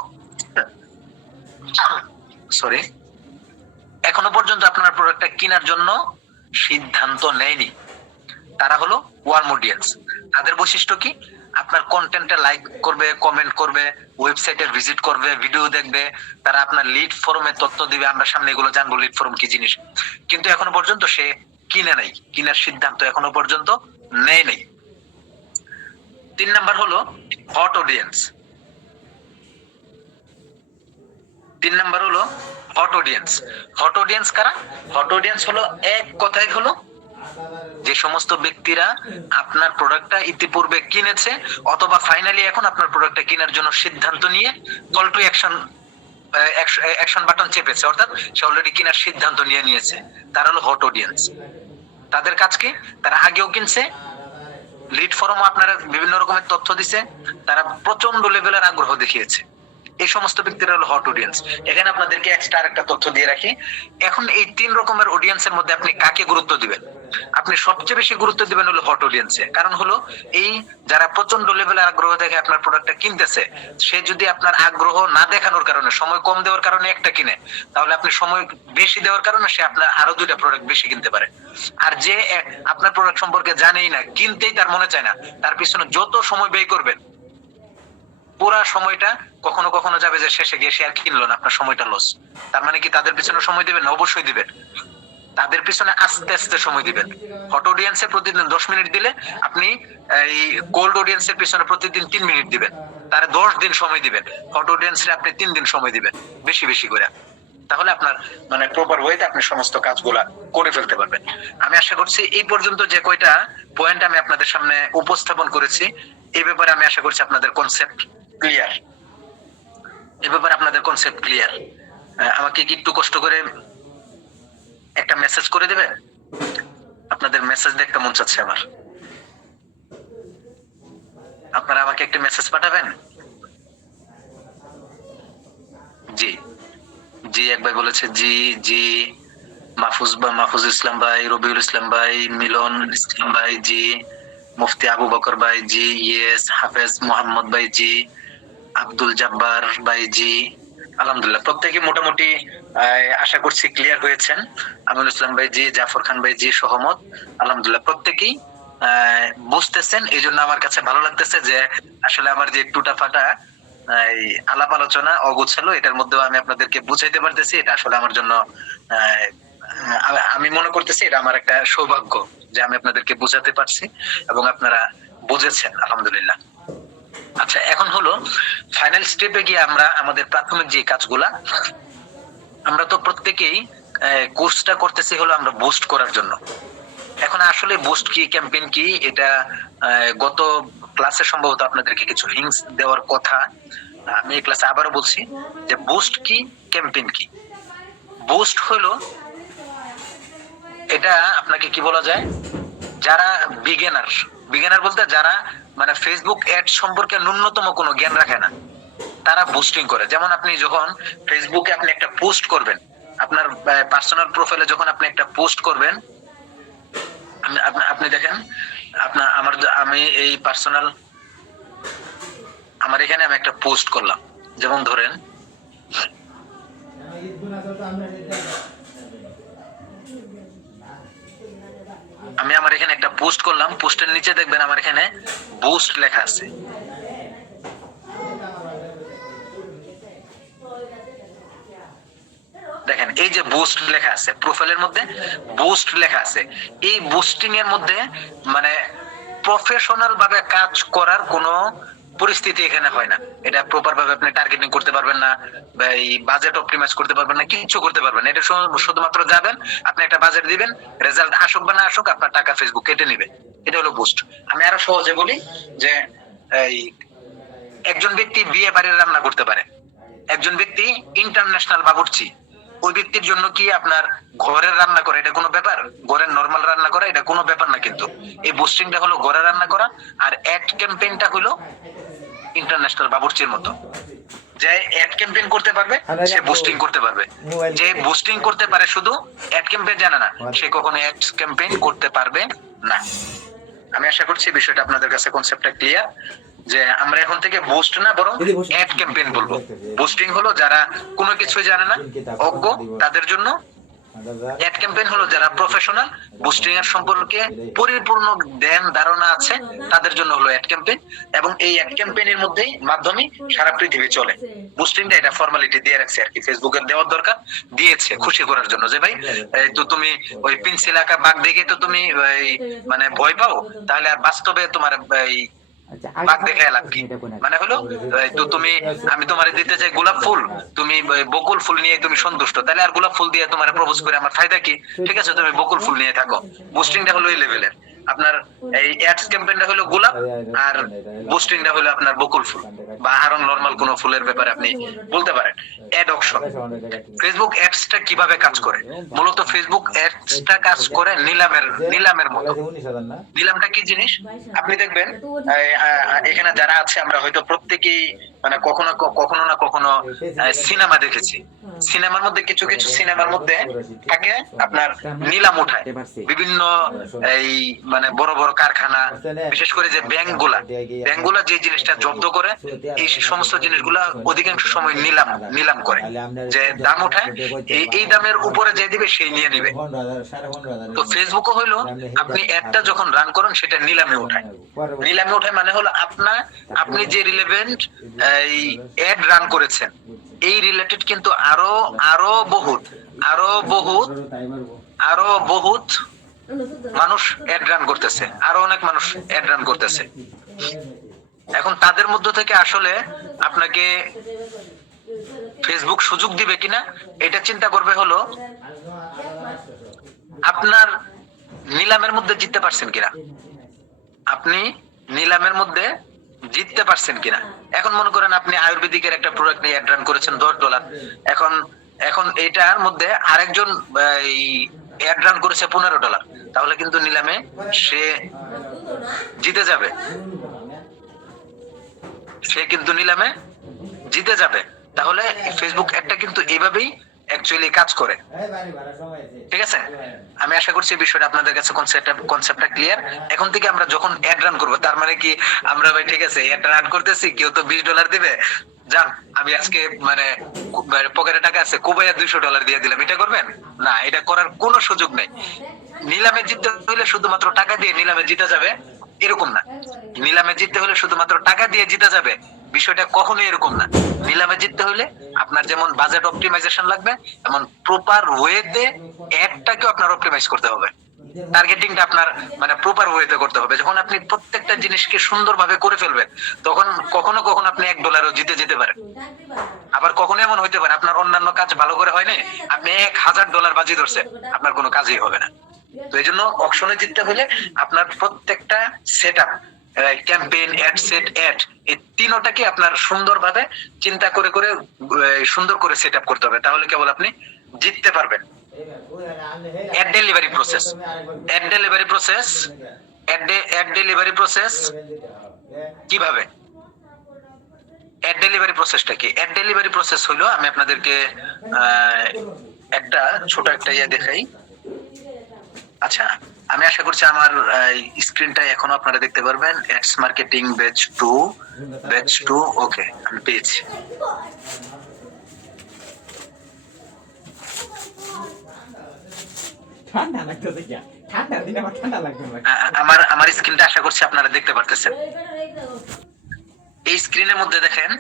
সরি, এখনো পর্যন্ত আপনার প্রোডাক্টটা কেনার জন্য সিদ্ধান্ত নেয়নি। তারা হলো ওয়ার্ম অডিয়েন্স। তাদের বৈশিষ্ট্য কি? আপনার কন্টেন্টে লাইক করবে, কমেন্ট করবে, ওয়েবসাইটে ভিজিট করবে, ভিডিও দেখবে, তারা আপনার লিড ফর্মে তথ্য দিবে। আমরা সামনে এগুলো জানবো লিড ফর্ম কি জিনিস, কিন্তু এখনো পর্যন্ত সে কিনে নাই, কিনার সিদ্ধান্ত এখনো পর্যন্ত নেয় নাই। 3 নাম্বার হলো হট অডিয়েন্স। 3 নাম্বার হলো হট অডিয়েন্স। হট অডিয়েন্স কারা? হট অডিয়েন্স হলো এক কথায় হলো যে সমস্ত ব্যক্তিরা আপনার প্রোডাক্টটা ইতিপূর্বে কিনেছে অথবা ফাইনালি এখন আপনার প্রোডাক্টটা কেনার জন্য সিদ্ধান্ত নিয়ে কল টু অ্যাকশন বাটন চেপেছে, অর্থাৎ সে অলরেডি কেনার সিদ্ধান্ত নিয়ে নিয়েছে। তারা হলো হট অডিয়েন্স। তাদের কাজ কি? তারা আগেও কিনছে, লিড ফর্ম আপনারা বিভিন্ন রকমের তথ্য দিছে, তারা প্রচন্ড লেভেলের আগ্রহ দেখিয়েছে। এই সমস্ত ব্যক্তিরা হলো হট অডিয়েন্স। এখানে আপনাদেরকে এক্সট্রা আরেকটা তথ্য দিয়ে রাখি। এখন এই 3 রকমের অডিয়েন্সের মধ্যে আপনি কাকে গুরুত্ব দিবেন? আপনি সবচেয়ে বেশি গুরুত্ব দিবেন হলো হট অডিয়েন্সে। কারণ হলো এই যারা প্রচন্ড লেভেলের আগ্রহ দেখে আপনার প্রোডাক্টটা কিনতেছে, সে যদি আপনার আগ্রহ না দেখানোর কারণে, সময় কম দেওয়ার কারণে একটা কিনে, তাহলে আপনি সময় বেশি দেওয়ার কারণে সে আপনার আরো 2টা প্রোডাক্ট বেশি কিনতে পারে। আর যে আপনার প্রোডাক্ট সম্পর্কে জানেই না, কিনতেই তার মনে চায় না, তার পিছনে যত সময় ব্যয় করবেন, পুরা সময়টা কখনো কখনো যাবে যে শেষে গিয়ে সে আর কিনলো না, আপনার সময়টা লস। তার মানে কি তাদের পিছনে সময় দিবেন না? অবশ্যই দিবেন। তাদের পিছনে আস্তে আস্তে সময় দিবেন। হট অডিয়েন্সে প্রতিদিন 10 মিনিট দিলে আপনি এই কোল্ড অডিয়েন্সের পিছনে প্রতিদিন 3 মিনিট দিবেন, তারে 10 দিন সময় দিবেন। হট অডিয়েন্সে আপনি 3 দিন সময় দিবেন বেশি বেশি করে, তাহলে আপনার মানে প্রপার ওয়েতে আপনি সমস্ত কাজগুলা করে ফেলতে পারবেন। আমি আশা করছি এই পর্যন্ত যে কয়টা পয়েন্ট আমি আপনাদের সামনে উপস্থাপন করেছি, এই ব্যাপারে আমি আশা করছি আপনাদের কনসেপ্ট ক্লিয়ার। এই ব্যাপারে আপনাদের কনসেপ্ট ক্লিয়ার। আমাকে কি একটু কষ্ট করে একটা মেসেজ করে দিবেন? আপনাদের মেসেজ দেখতে মন চাচ্ছে আমার। আপনারা আমাকে একটা মেসেজ পাঠাবেন? জি জি, এক ভাই বলেছে জি জি। মাহফুজ ইসলাম ভাই, রবিউল ইসলাম ভাই, মিলন ইসলাম ভাই জি, মুফতি আবু বকর ভাই জি, ইয়েস। হাফেজ মোহাম্মদ ভাই জি, আব্দুল জব্বার ভাই জি। আলহামদুলিল্লাহ, প্রত্যেকে মোটামুটি আশা করছি ক্লিয়ার হয়েছেন। আমিনুল ইসলাম ভাই জি, জাফর খান ভাই জি, সহমত। আলহামদুলিল্লাহ, প্রত্যেকেই বুঝতেছেন। এই জন্য আমার কাছে ভালো লাগতেছে যে আসলে আমার যে টুটা ফাটা এই আলাপ আলোচনা অগোছালো, এটার মধ্যেও আমি আপনাদেরকে বুঝাইতে পারতেছি। এটা আসলে আমার জন্য আমি মনে করতেছি এটা আমার একটা সৌভাগ্য যে আমি আপনাদেরকে বুঝাতে পারছি এবং আপনারা বুঝেছেন, আলহামদুলিল্লাহ। আচ্ছা, এখন হলো ফাইনাল স্টেপে গিয়ে আমরা আমাদের প্রাথমিক যে কাজগুলা, আমরা তো প্রত্যেকেই কোর্সটা করতেছি হলো আমরা বুস্ট করার জন্য। এখন আসলে বুস্ট কি, ক্যাম্পেইন কি, এটা গত ক্লাসে সম্ভবত আপনাদেরকে কিছু লিংকস দেওয়ার কথা। আমি এই ক্লাসে আবারও বলছি যে বুস্ট কি, ক্যাম্পেইন কি। বুস্ট হলো, এটা আপনাকে কি বলা যায়, যারা বিগিনার বলতে যারা মানে ফেসবুক অ্যাড সম্পর্কে ন্যূনতম কোনো জ্ঞান রাখে না, তারা বুস্টিং করে। যেমন আপনি যখন ফেসবুকে আপনি একটা পোস্ট করবেন, আপনার পার্সোনাল প্রোফাইলে যখন আপনি একটা পোস্ট করবেন, আপনি দেখেন আমি এই পার্সোনাল আমার এখানে আমি একটা পোস্ট করলাম, যেমন ধরেন আমি আমার এখানে একটা পোস্ট করলাম, পোস্টের নিচে দেখবেন আমার এখানে বুস্ট লেখা আছে। দেখেন এই যে বুস্ট লেখা আছে, প্রোফাইলের মধ্যে বুস্ট লেখা আছে। এই বুস্টিং এর মধ্যে মানে প্রফেশনাল ভাবে কাজ করার কোনো পরিস্থিতি এখানে হয় না। এটা প্রপার ভাবে আপনি টার্গেটিং করতে পারবেন না, বা এই বাজেট অপটিমাইজ করতে পারবেন না, কিছু করতে পারবেন না। এটা শুধুমাত্র যাবেন, আপনি একটা বাজেট দিবেন, রেজাল্ট আসুক বা না আসুক আপনার টাকা ফেসবুক কেটে নিবে। এটা হলো বুস্ট। আমি আরো সহজে বলি যে এই একজন ব্যক্তি বিয়ে বাড়ির রান্না করতে পারে, একজন ব্যক্তি ইন্টারন্যাশনাল বাবুর্চি, ওই ব্যক্তির জন্য কি আপনার ঘরের রান্না করা এটা কোনো ব্যাপার? ঘরের নরমাল রান্না করা এটা কোনো ব্যাপার না। কিন্তু এই বুস্টিংটা হলো ঘরে রান্না করা, আর অ্যাড ক্যাম্পেইনটা হলো ইন্টারন্যাশনাল বাবুর্চির মতো। যে অ্যাড ক্যাম্পেইন করতে পারবে সে বুস্টিং করতে পারবে, যে বুস্টিং করতে পারে শুধু অ্যাড ক্যাম্পেইন জানে না, সে কখনো অ্যাড ক্যাম্পেইন করতে পারবে না। আমি আশা করছি বিষয়টা আপনাদের কাছে কনসেপ্টটা ক্লিয়ার, যে আমরা এখন থেকে বুস্ট না বরং অ্যাড ক্যাম্পেইন বলবো। বুস্টিং হলো যারা কোনো কিছু জানে না, অজ্ঞ, তাদের জন্য। অ্যাড ক্যাম্পেইন হলো যারা প্রফেশনাল, বুস্টিং এর সম্পর্কে পরিপূর্ণ জ্ঞান ধারণা আছে, তাদের জন্য হলো অ্যাড ক্যাম্পেইন। এবং এই অ্যাড ক্যাম্পেইনের মধ্যেই মাধ্যমে সারা পৃথিবী চলে। বুস্টিংটা এটা ফর্মালিটি দিয়ে রাখছে আর কি, ফেসবুকের দেওয়ার দরকার দিয়েছে খুশি করার জন্য, যে ভাই তো তুমি ওই পেন্সিল আঁকা বাঘ দেখে তো তুমি মানে ভয় পাও, তাহলে আর বাস্তবে তোমার এই বাঘ দেখে লাভ কি? মানে হলো তো তুমি, আমি তোমারে দিতে চাই গোলাপ ফুল, তুমি বকুল ফুল নিয়ে তুমি সন্তুষ্ট, তাহলে আর গোলাপ ফুল দিয়ে তোমার প্রপোজ করে আমার ফায়দা কি? ঠিক আছে, তুমি বকুল ফুল নিয়ে থাকো। বুস্টিংটা হলো এই লেভেলের। আপনার এই অ্যাডস ক্যাম্পেইনটা হলো গোলাপ, আর বুস্টিংটা হলো আপনার বকুল ফুল বা আরো নরমাল কোন ফুলের ব্যাপারে আপনি বলতে পারেন। অ্যাড অপশন, ফেসবুক অ্যাডসটা কিভাবে কাজ করে? মূলত ফেসবুক অ্যাডসটা কাজ করে নিলামের মতো। নিলামটা কি জিনিস? আপনি দেখবেন এখানে যারা আছে আমরা হয়তো প্রত্যেকেই মানে কখনো না কখনো সিনেমা দেখেছি। সিনেমার মধ্যে কিছু সিনেমার মধ্যে থাকে আপনার নিলাম উঠায় বিভিন্ন এই মানে বড় বড় কারখানা, বিশেষ করে যে ব্যাংকগুলা যে জিনিসটা জব্দ করে, এই সমস্ত জিনিসগুলা অধিকাংশ সময় নিলাম করে, যে দাম উঠায়, এই দামের উপরে যে দিবে সেই নিয়ে নিবে। তো ফেসবুকও হইলো আপনি একটা যখন রান করেন সেটা নিলামে উঠায় মানে হলো আপনি যে রিলেভেন্ট এই অ্যাড রান করেছেন এই রিলেটেড কিন্তু আরো বহুত মানুষ অ্যাড রান করতেছে, আরো অনেক মানুষ অ্যাড রান করতেছে। এখন তাদের মধ্য থেকে আসলে আপনাকে ফেসবুক সুযোগ দিবে কিনা এটা চিন্তা করবে হলো আপনার নিলামের মধ্যে জিততে পারছেন কিনা, আপনি নিলামের মধ্যে জিততে পারছেন কিনা। এখন মনে করেন আপনি আয়ুর্বেদিকের একটা প্রোডাক্ট নিয়ে অ্যাড রান করেছেন $10, এখন এটার মধ্যে আরেকজন অ্যাড রান করেছে $15, তাহলে কিন্তু নিলামে সে জিতে যাবে, তাহলে ফেসবুক অ্যাডটা কিন্তু এইভাবেই অ্যাকচুয়ালি কাজ করে। ঠিক আছে, আমি আশা করছি বিষয়টা আপনাদের কাছে কনসেপ্টটা ক্লিয়ার। এখন থেকে আমরা যখন অ্যাড রান করবো, তার মানে কি আমরা ভাই ঠিক আছে অ্যাড রান করতেছি, কেউ তো $20 দিবে, যান আমি আজকে মানে পকেটে টাকা আছে কুবাইয়া $200 দিয়ে দিলাম, এটা করবেন না? এটা করার কোনো সুযোগ নেই। নিলামে জিততে হলে শুধুমাত্র টাকা দিয়ে নিলামে জিতে যাবে এরকম না। নিলামে জিততে হলে শুধুমাত্র টাকা দিয়ে জিতে যাবে, বিষয়টা কখনোই এরকম না। নিলামে জিততে হলে আপনার যেমন বাজেট অপটিমাইজেশন লাগবে, এমন প্রপার ওয়েতে অ্যাডটাকে আপনার অপটিমাইজ করতে হবে, টার্গেটিংটা আপনার মানে প্রপার ওয়েতে করতে হবে। যখন আপনি প্রত্যেকটা জিনিসকে সুন্দরভাবে করে ফেলবেন, তখন কখনো আপনি $1 জিতে যেতে পারেন। আবার কখনো এমন হইতে পারে আপনার অন্যান্য কাজ ভালো করে হয়নি, আপনি $1000 বাজি ধরছেন, আপনার কোনো কাজই হবে না। তো এই জন্য অকশনে জিততে হলে আপনার প্রত্যেকটা setup, campaign, ad set, ad, এই তিনটাকে আপনার সুন্দরভাবে চিন্তা করে সুন্দর করে সেটআপ করতে হবে, তাহলে কেবল আপনি জিততে পারবেন। অ্যাড ডেলিভারি প্রসেস কিভাবে? অ্যাড ডেলিভারি প্রসেসটা কি? অ্যাড ডেলিভারি প্রসেস হলো, আমি আপনাদেরকে একটা ছোট একটা ইয়ে দেখাই। আচ্ছা, আমি আশা করছি আমার স্ক্রিনটা এখনো আপনারা দেখতে পারবেন। অ্যাডস মার্কেটিং ব্যাচ 2 ওকে, আমি পেয়েছি। ঠান্ডা লাগতেছে কি? ঠান্ডা দিনে আমার ঠান্ডা লাগবে না। আমার স্ক্রিনটা আশা করছি আপনারা দেখতে পারতেছেন। এই স্ক্রিনের মধ্যে দেখেন,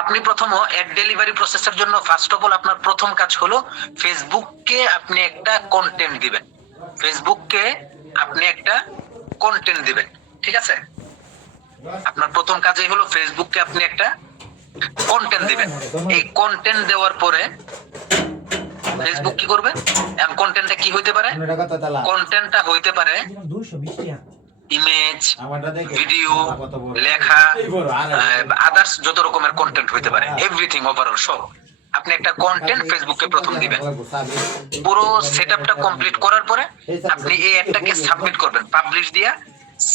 আপনি প্রথম অ্যাড ডেলিভারি প্রসেসের জন্য ফার্স্ট অফ অল আপনার প্রথম কাজ হলো ফেসবুককে আপনি একটা কন্টেন্ট দিবেন। ফেসবুককে আপনি একটা কন্টেন্ট দিবেন, ঠিক আছে? আপনার প্রথম কাজই হলো ফেসবুককে আপনি একটা কন্টেন্ট দিবেন। এই কন্টেন্ট দেওয়ার পরে ফেসবুক কি করবে? এখন কন্টেন্টটা কি হইতে পারে? কন্টেন্টটা হইতে পারে ইমেজ, ভিডিও, লেখা, আদার্স যত রকমের কন্টেন্ট হইতে পারে, এভরিথিং ওভারঅল সব। আপনি একটা কন্টেন্ট ফেসবুকে প্রথম দিবেন। পুরো সেটআপটা কমপ্লিট করার পরে আপনি এই অ্যাডটাকে সাবমিট করবেন, পাবলিশ দিয়া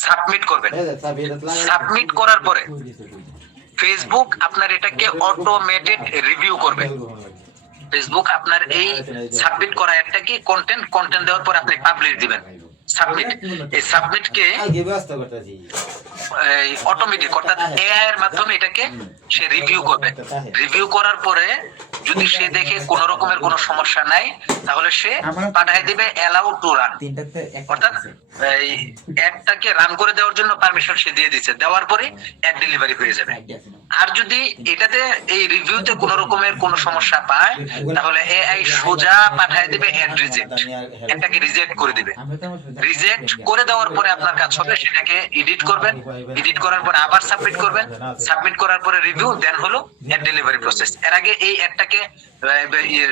সাবমিট করবেন। সাবমিট করার পরে ফেসবুক আপনার এটাকে অটোমেটেড রিভিউ করবে। ফেসবুক আপনার এই সাবমিট করা একটা কি কন্টেন্ট দেওয়ার পর আপনি পাবলিশ দিবেন, সাবমিট। এই সাবমিটকে অটোমেটিক অর্থাৎ এআই এর মাধ্যমে এটাকে সে রিভিউ করবে। রিভিউ করার পরে যদি সে দেখে কোন রকমের কোনো সমস্যা নাই, তাহলে সে পাঠিয়ে দিবে অ্যালাউ টু রান, অর্থাৎ এই অ্যাডটাকে রান করে দেওয়ার জন্য পারমিশন সে দিয়ে দিয়েছে। দেওয়ার পরে অ্যাড ডেলিভারি হয়ে যাবে। আর যদি এটাতে এই রিভিউতে কোন রকমের কোনো সমস্যা পায়, তাহলে এআই সোজা পাঠিয়ে দিবে অ্যাড রিজেক্ট, এটাকে রিজেক্ট করে দিবে। রিজেক্ট করে দেওয়ার পরে আপনার কাজ হবে সেটাকে এডিট করবেন। এডিট করার পরে আবার সাবমিট করবেন। সাবমিট করার পরে রিভিউ, দেন হলো অ্যাড ডেলিভারি প্রসেস। এর আগে এই অ্যাডটাকে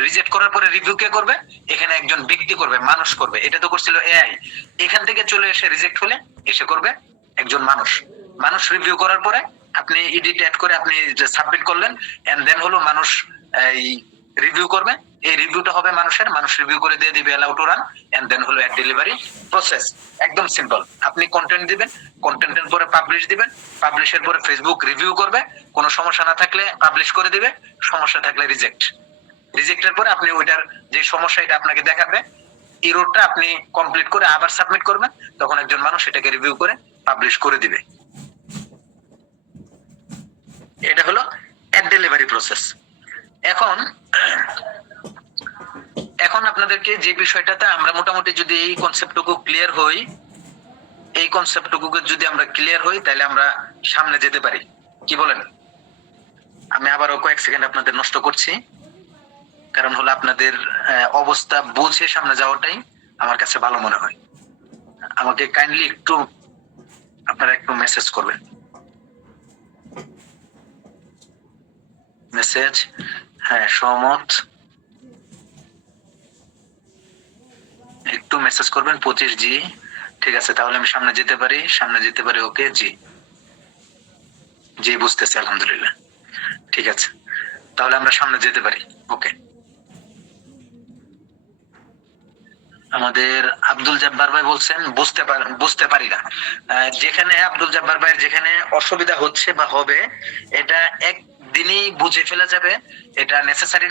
রিজেক্ট করার পরে রিভিউ কে করবে? এখানে একজন ব্যক্তি করবে, মানুষ করবে। এটা তো করছিল এআই। এখান থেকে চলে এসে রিজেক্ট হলে এসে করবে একজন মানুষ। মানুষ রিভিউ করার পরে আপনি এডিট অ্যাড করে আপনি সাবমিট করলেন, এন্ড দেন হলো মানুষ এই রিভিউ করবে। এই রিভিউটা হবে মানুষের, মানুষ রিভিউ করে দিয়ে দিবে allow to run, and then হলো অ্যাড ডেলিভারি প্রসেস। একদম সিম্পল। আপনি কন্টেন্ট দিবেন, কন্টেন্টের পরে পাবলিশ দিবেন, পাবলিশের পরে ফেসবুক রিভিউ করবে, কোনো সমস্যা না থাকলে পাবলিশ করে দিবে, সমস্যা থাকলে রিজেক্ট। রিজেক্টের পরে আপনি ওইটার যে সমস্যা এটা আপনাকে দেখাবে, এররটা আপনি কমপ্লিট করে আবার সাবমিট করবেন, তখন একজন মানুষ এটাকে রিভিউ করে পাবলিশ করে দিবে। এটা হলো অ্যাড ডেলিভারি প্রসেস। এখন আপনাদেরকে যে বিষয়টাতে আমরা মোটামুটি যদি এই কনসেপ্টটুকু ক্লিয়ার হই, এই কনসেপ্টটুকুকে যদি আমরা ক্লিয়ার হই, তাহলে আমরা সামনে যেতে পারি। কি বলেন? আমি আবারও কয়েক সেকেন্ড আপনাদের নষ্ট করছি, কারণ হলো আপনাদের অবস্থা বুঝে সামনে যাওয়াটাই আমার কাছে ভালো মনে হয়। আমাকে কাইন্ডলি আপনারা একটু মেসেজ করবেন। মেসেজ, হ্যাঁ সহমত, একটু মেসেজ করবেন। 25 জি, ঠিক আছে, তাহলে আমি সামনে যেতে পারি। ওকে জি, জি বুঝতেছি, আলহামদুলিল্লাহ, ঠিক আছে, তাহলে আমরা সামনে যেতে পারি। ওকে। আমাদের আব্দুল জব্বার ভাই বলছেন বুঝতে পারি না। যেখানে আব্দুল জব্বার ভাইয়ের যেখানে অসুবিধা হচ্ছে বা হবে, এটা একদিনই বুঝে ফেলা যাবে, এটা নেসেসারি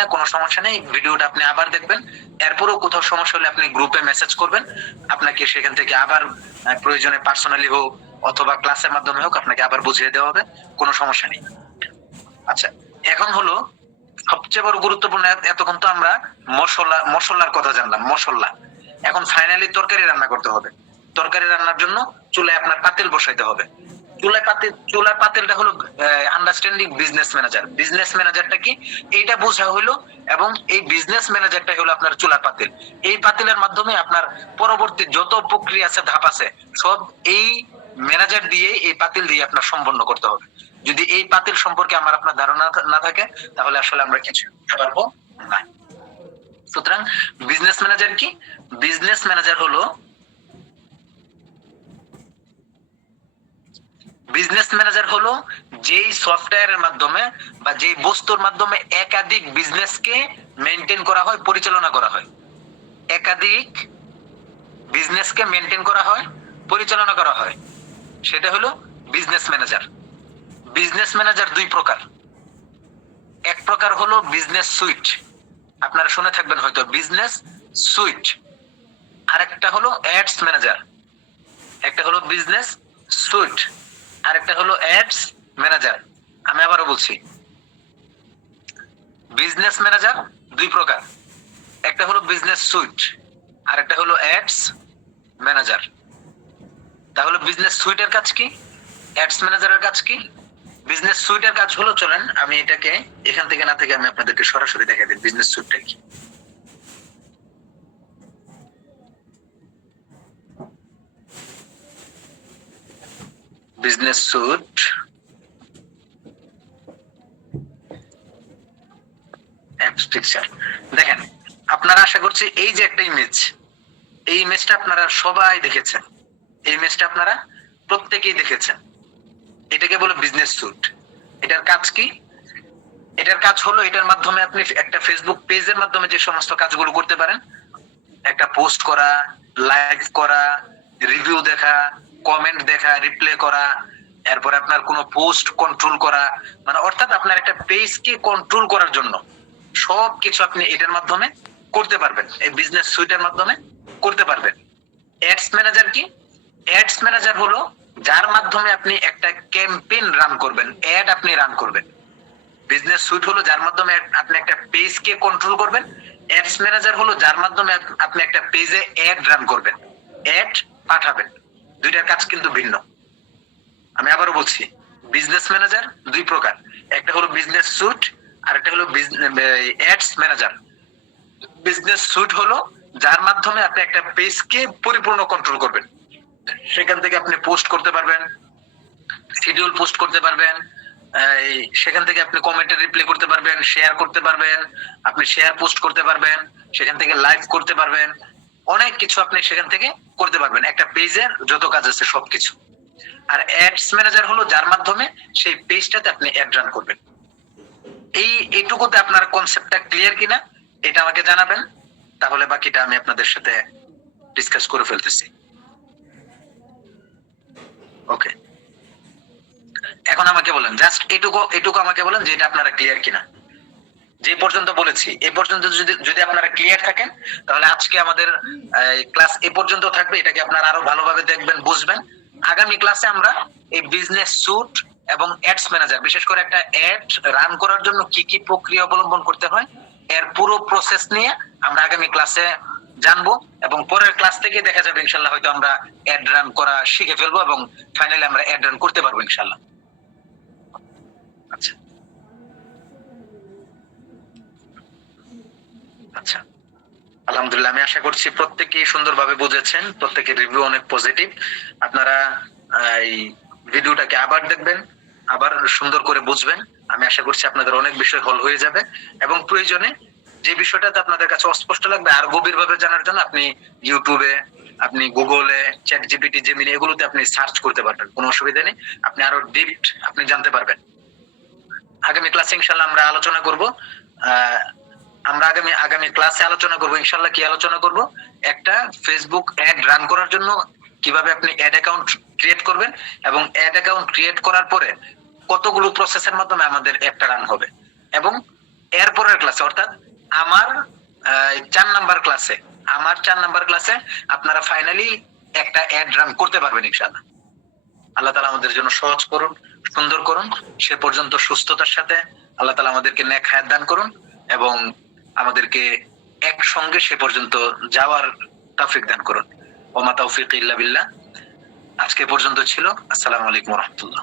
না, কোনো সমস্যা নেই। ভিডিওটা আপনি আবার দেখবেন, এরপরও কোথাও সমস্যা হলে আপনি গ্রুপে মেসেজ করবেন, আপনাকে সেখান থেকে আবার প্রয়োজনে পার্সোনালি হোক অথবা ক্লাসের মাধ্যমে হোক আপনাকে আবার বুঝিয়ে দেওয়া হবে, কোনো সমস্যা নেই। আচ্ছা, এখন হলো সবচেয়ে বড় গুরুত্বপূর্ণ, এতক্ষণ তো আমরা মশলার কথা জানলাম, মশলা। এখন ফাইনালি তরকারি রান্না করতে হবে। তরকারি রান্নার জন্য চুলায় আপনার পাতিল বসাইতে হবে। চুলার পাতিলটা হলো আন্ডারস্ট্যান্ডিং বিজনেস ম্যানেজার। বিজনেস ম্যানেজারটা কি এইটা বোঝা হলো, এবং এই বিজনেস ম্যানেজারটা হলো আপনার চুলার পাতিল। এই পাতিলের মাধ্যমে আপনার পরবর্তী যত প্রক্রিয়া আছে, ধাপ আছে, সব এই ম্যানেজার দিয়ে, এই পাতিল দিয়ে আপনার সম্পন্ন করতে হবে। যদি এই পাতিল সম্পর্কে আপনার ধারণা না থাকে, তাহলে আসলে আমরা কিছু করতে পারবো না। সুতরাং বিজনেস ম্যানেজার কি? বিজনেস ম্যানেজার হলো যেই সফটওয়্যারের মাধ্যমে বা যেই বস্তুর মাধ্যমে একাধিক বিজনেসকে মেইনটেইন করা হয়, পরিচালনা করা হয়। একাধিক বিজনেসকে মেইনটেইন করা হয়, পরিচালনা করা হয়, সেটা হলো বিজনেস ম্যানেজার। বিজনেস ম্যানেজার দুই প্রকার। এক প্রকার হলো বিজনেস সুইট, আপনারা শুনে থাকবেন হয়তো বিজনেস সুইট। আরেকটা হলো অ্যাডস ম্যানেজার। একটা হলো বিজনেস সুইট, আরেকটা হলো অ্যাডস ম্যানেজার। আমি আবারও বলছি, বিজনেস ম্যানেজার দুই প্রকার, একটা হলো বিজনেস সুইট, আরেকটা হলো অ্যাডস ম্যানেজার। তাহলে বিজনেস সুইটের কাজ কি, অ্যাডস ম্যানেজারের কাজ কি? বিজনেস সুইটের কাজ হলো, চলেন আমি এটাকে এখান থেকে না থেকে আমি আপনাদেরকে সরাসরি দেখাই দিই বিজনেস সুইটটা কি। বিজনেস সুইট পিকচার দেখেন। আপনারা আশা করছি এই যে একটা ইমেজ, এই ইমেজটা আপনারা সবাই দেখেছেন, এই ইমেজটা আপনারা প্রত্যেকেই দেখেছেন। এটাকে বলে বিজনেস সুইট। এটার কাজ কি? এটার কাজ হলো, এটার মাধ্যমে আপনি একটা ফেসবুক পেজের মাধ্যমে যে সমস্ত কাজগুলো করতে পারেন, একটা পোস্ট করা, লাইভ করা, রিভিউ দেখা, কমেন্ট দেখা, রিপ্লাই করা, এরপরে আপনার কোনো পোস্ট কন্ট্রোল করা, মানে অর্থাৎ আপনার একটা পেজকে কন্ট্রোল করার জন্য সবকিছু আপনি এটার মাধ্যমে করতে পারবেন, এই বিজনেস সুইটের মাধ্যমে করতে পারবেন। অ্যাডস ম্যানেজার কি? অ্যাডস ম্যানেজার হলো যার মাধ্যমে আপনি একটা ক্যাম্পেইন রান করবেন, অ্যাড আপনি রান করবেন। বিজনেস সুইট হলো যার মাধ্যমে আপনি একটা পেজকে কন্ট্রোল করবেন। অ্যাডস ম্যানেজার হলো যার মাধ্যমে আপনি একটা পেজে অ্যাড রান করবেন, অ্যাড পাঠাবেন। দুইটার কাজ কিন্তু ভিন্ন। আমি আবারও বলছি, বিজনেস ম্যানেজার দুই প্রকার, একটা হলো বিজনেস সুইট, আর একটা হলো অ্যাডস ম্যানেজার। বিজনেস সুইট হলো যার মাধ্যমে আপনি একটা পেজকে পরিপূর্ণ কন্ট্রোল করবেন, সেখান থেকে আপনি পোস্ট করতে পারবেন, শিডিউল পোস্ট করতে পারবেন, সেখান থেকে আপনি কমেন্টে রিপ্লাই করতে পারবেন, শেয়ার করতে পারবেন, আপনি শেয়ার পোস্ট করতে পারবেন, সেখান থেকে লাইভ করতে পারবেন, অনেক কিছু আপনি সেখান থেকে করতে পারবেন, একটা পেজের যত কাজ আছে সবকিছু। আর অ্যাডস ম্যানেজার হলো যার মাধ্যমে সেই পেজটাতে আপনি অ্যাড রান করবেন। এইটুকুতে আপনার কনসেপ্টটা ক্লিয়ার কিনা এটা আমাকে জানাবেন, তাহলে বাকিটা আমি আপনাদের সাথে ডিসকাস করে ফেলতেছি। ওকে, এখন আমাকে বলেন, জাস্ট এটুকু আমাকে বলেন যে এটা আপনারা ক্লিয়ার কিনা। যে পর্যন্ত বলেছি এই পর্যন্ত যদি আপনারা ক্লিয়ার থাকেন, তাহলে আজকে আমাদের ক্লাস এ পর্যন্ত থাকবে। এটাকে আপনারা আরো ভালোভাবে দেখবেন, বুঝবেন। আগামী ক্লাসে আমরা এই বিজনেস সুইট এবং অ্যাডস ম্যানেজার, বিশেষ করে একটা অ্যাড রান করার জন্য কি কি প্রক্রিয়া অবলম্বন করতে হয়, এর পুরো প্রসেস নিয়ে আমরা আগামী ক্লাসে জানবো, এবং পরের ক্লাস থেকে দেখা যাবে ইনশাল্লাহ হয়তো আমরা অ্যাড রান করা শিখে ফেলবো এবং ফাইনালি আমরা অ্যাড রান করতে পারবো ইনশাল্লাহ। আচ্ছা আচ্ছা, আলহামদুলিল্লাহ। আমি আশা করছি প্রত্যেকেই সুন্দরভাবে বুঝেছেন, প্রত্যেকের রিভিউ অনেক পজিটিভ। আপনারা এই ভিডিওটাকে আবার দেখবেন, আবার সুন্দর করে বুঝবেন। আমি আশা করছি আপনাদের অনেক বিষয় হল হয়ে যাবে, এবং প্রয়োজনে যে বিষয়টাতে আপনাদের কাছে অস্পষ্ট লাগবে আর গভীরভাবে জানার জন্য আপনি ইউটিউবে, আপনি গুগলে, চ্যাট জিপিটি, জেমিনি এগুলোতে আপনি সার্চ করতে পারবেন, কোনো অসুবিধা নেই। আপনি আরো ডিপ আপনি জানতে পারবেন। আগামী ক্লাসে ইনশাল্লাহ আমরা আলোচনা করব, আমরা আগামী ক্লাসে আলোচনা করব ইনশাল্লাহ। কি আলোচনা করব? একটা ফেসবুক অ্যাড রান করার জন্য কিভাবে আপনি অ্যাড অ্যাকাউন্ট ক্রিয়েট করবেন, এবং অ্যাড অ্যাকাউন্ট ক্রিয়েট করার পরে কতগুলো প্রসেসের মাধ্যমে আমাদের অ্যাডটা রান হবে। এবং এরপরের ক্লাসে, অর্থাৎ আমার 4 নাম্বার ক্লাসে আপনারা ফাইনালি একটা অ্যাড রান করতে পারবেন ইনশাআল্লাহ। আল্লাহ তাআলা আমাদের জন্য সহজ করুন, সুন্দর করুন। সে পর্যন্ত সুস্থতার সাথে আল্লাহ তাআলা আমাদেরকে নেক হায়াত দান করুন, এবং আমাদেরকে একসঙ্গে সে পর্যন্ত যাওয়ার তৌফিক দান করুন। ওয়া মা তাওফীক ইল্লা বিল্লাহ। আজকে পর্যন্ত ছিল। আসসালামু আলাইকুম ওয়া রাহমাতুল্লাহ।